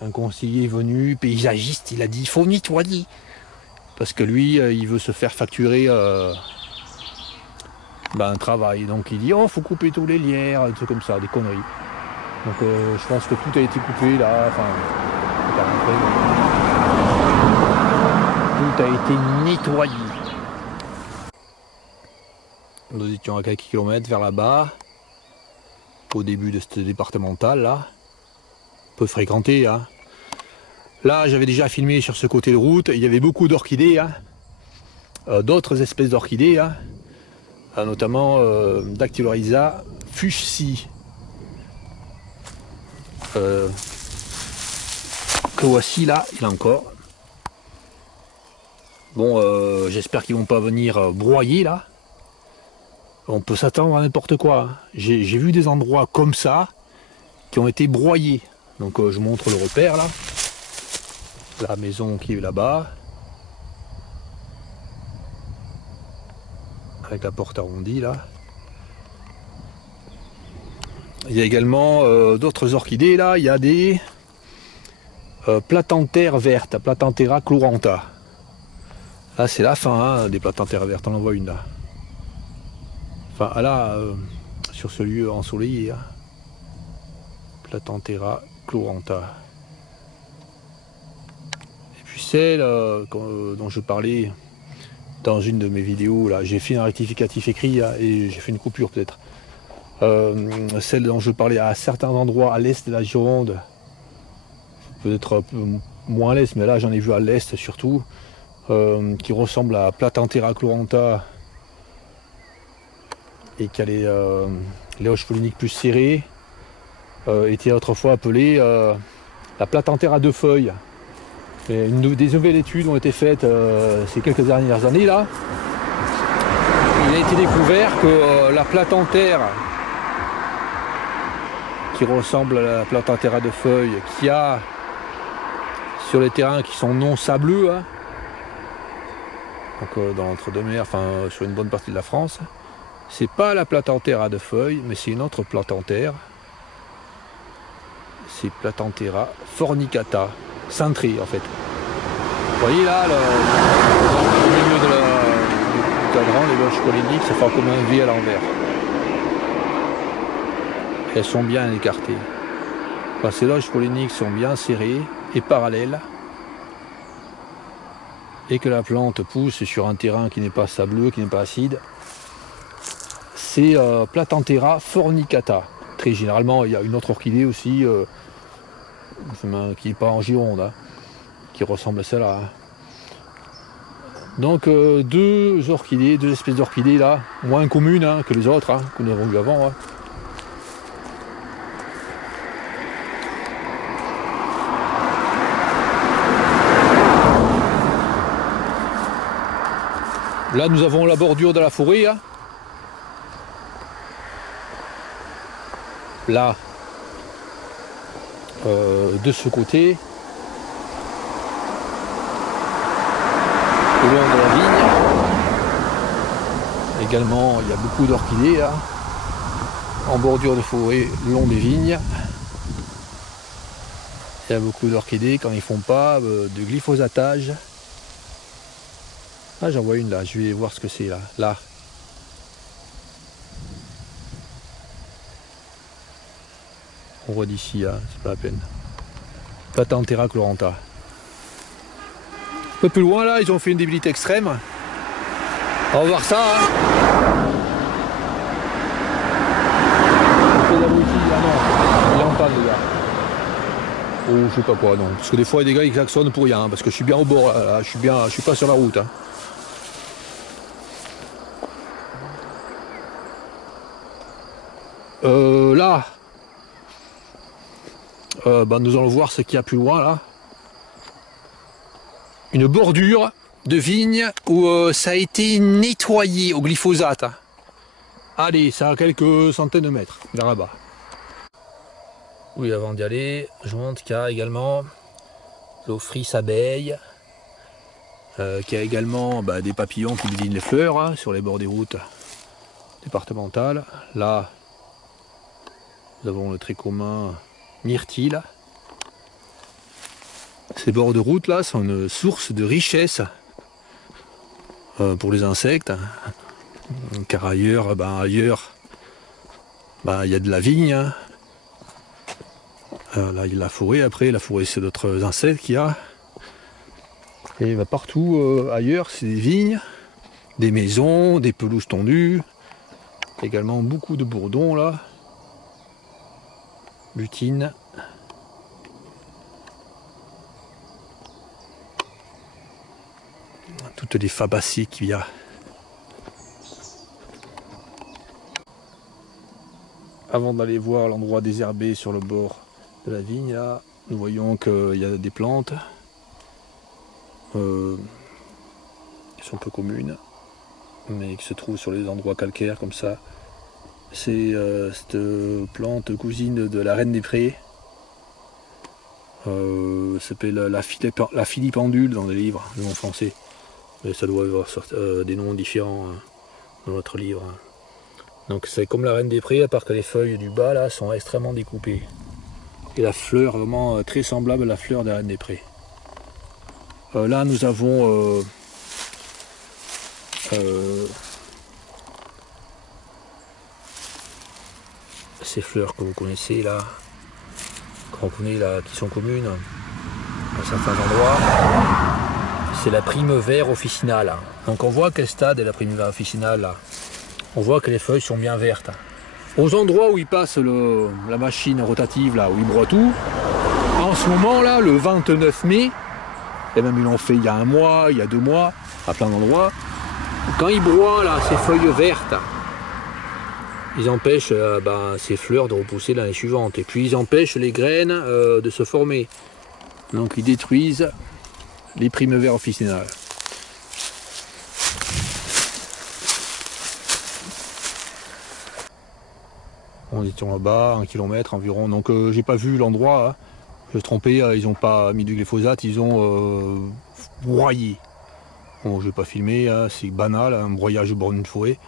un conseiller venu, paysagiste, il a dit il faut nettoyer. Parce que lui, il veut se faire facturer un travail. Donc il dit oh faut couper tous les lierres, des trucs comme ça, des conneries. Donc je pense que tout a été coupé là, enfin tout a été nettoyé. Nous étions à quelques kilomètres vers là-bas, au début de cette départementale là, peu fréquentée. Hein. Là j'avais déjà filmé sur ce côté de route, il y avait beaucoup d'orchidées, hein. D'autres espèces d'orchidées, hein. Notamment Dactylorhiza fuchsii. Que voici là, il y en a encore. Bon, j'espère qu'ils vont pas venir broyer là. On peut s'attendre à n'importe quoi. Hein. J'ai vu des endroits comme ça qui ont été broyés. Donc je montre le repère là. La maison qui est là-bas. Avec la porte arrondie là. Il y a également d'autres orchidées là. Il y a des platanthères vertes, Platanthera chlorantha. Là c'est la fin hein, des platanthères vertes, on en voit une là. Enfin là, sur ce lieu ensoleillé. Hein. Platanthera chlorantha. Et puis celle dont je parlais dans une de mes vidéos, là, j'ai fait un rectificatif écrit là, et j'ai fait une coupure peut-être. Celle dont je parlais à certains endroits à l'est de la Gironde, peut-être un peu moins à l'est, mais là j'en ai vu à l'est surtout, qui ressemble à Platanthera chlorantha, et qui a les roches polliniques plus serrées, était autrefois appelée la Platanthère à deux feuilles. Et des nouvelles études ont été faites ces quelques dernières années là. Il a été découvert que la Platanthère, qui ressemble à la Platanthère à deux feuilles, qui a sur les terrains qui sont non sableux, hein, donc dans l'entre-deux-mers, enfin sur une bonne partie de la France, c'est pas la Platanthère à deux feuilles, mais c'est une autre Platanthère. C'est Platanthera fornicata, cintrée en fait. Vous voyez là, au milieu du cadran, les roches polliniques, ça fait comme un V à l'envers. Elles sont bien écartées. Enfin, ces roches polliniques sont bien serrées et parallèles, et que la plante pousse sur un terrain qui n'est pas sableux, qui n'est pas acide. C'est Platanthera fornicata. Très généralement, il y a une autre orchidée aussi, qui n'est pas en Gironde, hein, qui ressemble à celle-là. Hein. Donc deux espèces d'orchidées là, moins communes hein, que les autres, hein, que nous avons vu avant. Hein. Là nous avons la bordure de la forêt. Hein. Là, de ce côté, au long de la vigne, également il y a beaucoup d'orchidées là, en bordure de forêt, le long des vignes. Il y a beaucoup d'orchidées quand ils font pas de glyphosatage. Ah, j'en vois une là, je vais voir ce que c'est là. Là. On voit d'ici, hein, c'est pas la peine. Platanthera chlorantha. Un peu plus loin là, ils ont fait une débilité extrême. On va voir ça. Hein. Il entend les gars. Oh, je sais pas quoi, non. Parce que des fois, il y a des gars qui klaxonnent pour rien, hein, parce que je suis bien au bord, là, je suis pas sur la route. Hein. Là, nous allons voir ce qu'il y a plus loin là. Une bordure de vigne où ça a été nettoyé au glyphosate. Allez, ça a quelques centaines de mètres, là-bas. Oui, avant d'y aller, je montre qu'il y a également l'Ophrys abeille, qui a également des papillons qui pollinisent les fleurs hein, sur les bords des routes départementales. Là, nous avons le très commun myrtille. Ces bords de route là sont une source de richesse pour les insectes, car ailleurs, il y a de la vigne. Hein. Là il y a la forêt, après la forêt c'est d'autres insectes qu'il y a. Et partout ailleurs c'est des vignes, des maisons, des pelouses tondues, également beaucoup de bourdons là, butines. Toutes les fabacées qu'il y a. Avant d'aller voir l'endroit désherbé sur le bord de la vigne, là, nous voyons qu'il y a des plantes qui sont peu communes, mais qui se trouvent sur les endroits calcaires comme ça. C'est cette plante cousine de la reine des prés. S'appelle la filipendule dans les livres, le nom français. Mais ça doit avoir des noms différents hein, dans notre livre. Hein. Donc c'est comme la reine des prés, à part que les feuilles du bas là sont extrêmement découpées. Et la fleur vraiment très semblable à la fleur de la reine des prés. Là nous avons ces fleurs que vous connaissez là, qu'on connaît là, qui sont communes à certains endroits. C'est la primevère officinale. Donc on voit quel stade est la primevère officinale là. On voit que les feuilles sont bien vertes. Aux endroits où il passe la machine rotative là, où il broie tout, en ce moment là, le 29 mai, et même ils l'ont fait il y a un mois, il y a 2 mois, à plein d'endroits, quand il broie là ces feuilles vertes, ils empêchent ces fleurs de repousser l'année suivante. Et puis ils empêchent les graines de se former. Donc ils détruisent les primevères officinales. On est là-bas, 1 km environ. Donc j'ai pas vu l'endroit. Hein. Je me suis trompé, ils n'ont pas mis du glyphosate, ils ont broyé. Bon, je vais pas filmer, hein, c'est banal, un broyage au bord d'une forêt.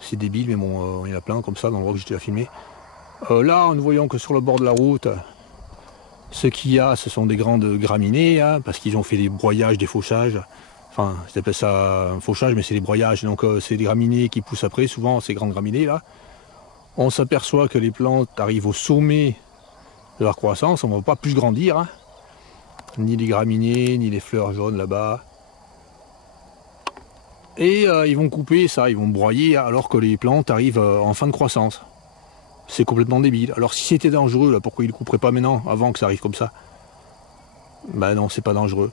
C'est débile, mais bon, il y en a plein comme ça dans l'endroit que j'étais à filmer. Là, nous voyons que sur le bord de la route, ce qu'il y a, ce sont des grandes graminées, hein, parce qu'ils ont fait des broyages, des fauchages. Enfin, j'appelle ça un fauchage, mais c'est des broyages. Donc c'est des graminées qui poussent après, souvent ces grandes graminées là. On s'aperçoit que les plantes arrivent au sommet de leur croissance, on ne va pas plus grandir. Hein. Ni les graminées, ni les fleurs jaunes là-bas. Et ils vont couper ça, ils vont broyer alors que les plantes arrivent en fin de croissance. C'est complètement débile. Alors si c'était dangereux, là, pourquoi ils ne le couperaient pas maintenant, avant que ça arrive comme ça? Ben non, c'est pas dangereux.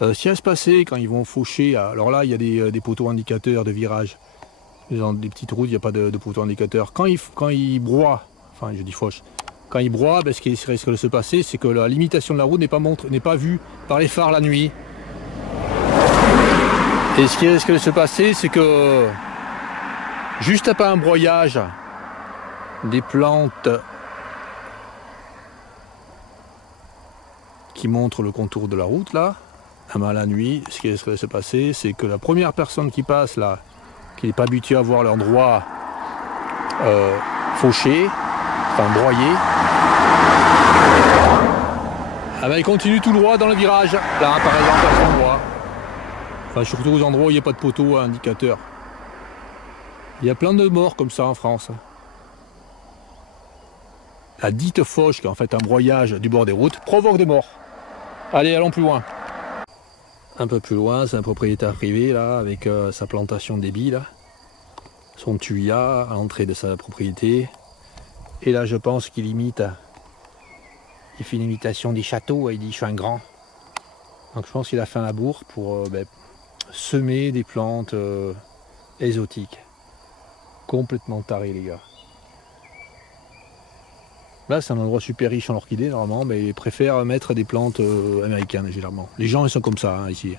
Ce qui va se passer quand ils vont faucher, alors là il y a des poteaux indicateurs de virage. Dans des petites routes, il n'y a pas de poteaux indicateurs. Quand ils broient, enfin je dis fauche, quand ils broient, ben, ce qui risque de se passer, c'est que la limitation de la route n'est pas vue par les phares la nuit. Et ce qui risque de se passer, c'est que juste après un broyage, des plantes qui montrent le contour de la route, là, à la nuit, ce qui risque de se passer, c'est que la première personne qui passe, là, qui n'est pas habituée à voir leur droit fauché, enfin broyé, ah ben, il continue tout droit dans le virage, là, par exemple, à cet endroit. Enfin, surtout aux endroits où il n'y a pas de poteau indicateur. Il y a plein de morts comme ça en France. La dite fauche, qui est en fait un broyage du bord des routes, provoque des morts. Allez, allons plus loin. Un peu plus loin, c'est un propriétaire privé, là, avec sa plantation d'ébi, là. Son tuya à l'entrée de sa propriété. Et là, je pense qu'il imite. Il fait une imitation des châteaux, il dit « je suis un grand ». Donc je pense qu'il a fait un labour pour semer des plantes exotiques. Complètement taré, les gars. Là, c'est un endroit super riche en orchidées, normalement, mais ils préfèrent mettre des plantes américaines, généralement. Les gens, ils sont comme ça, hein, ici.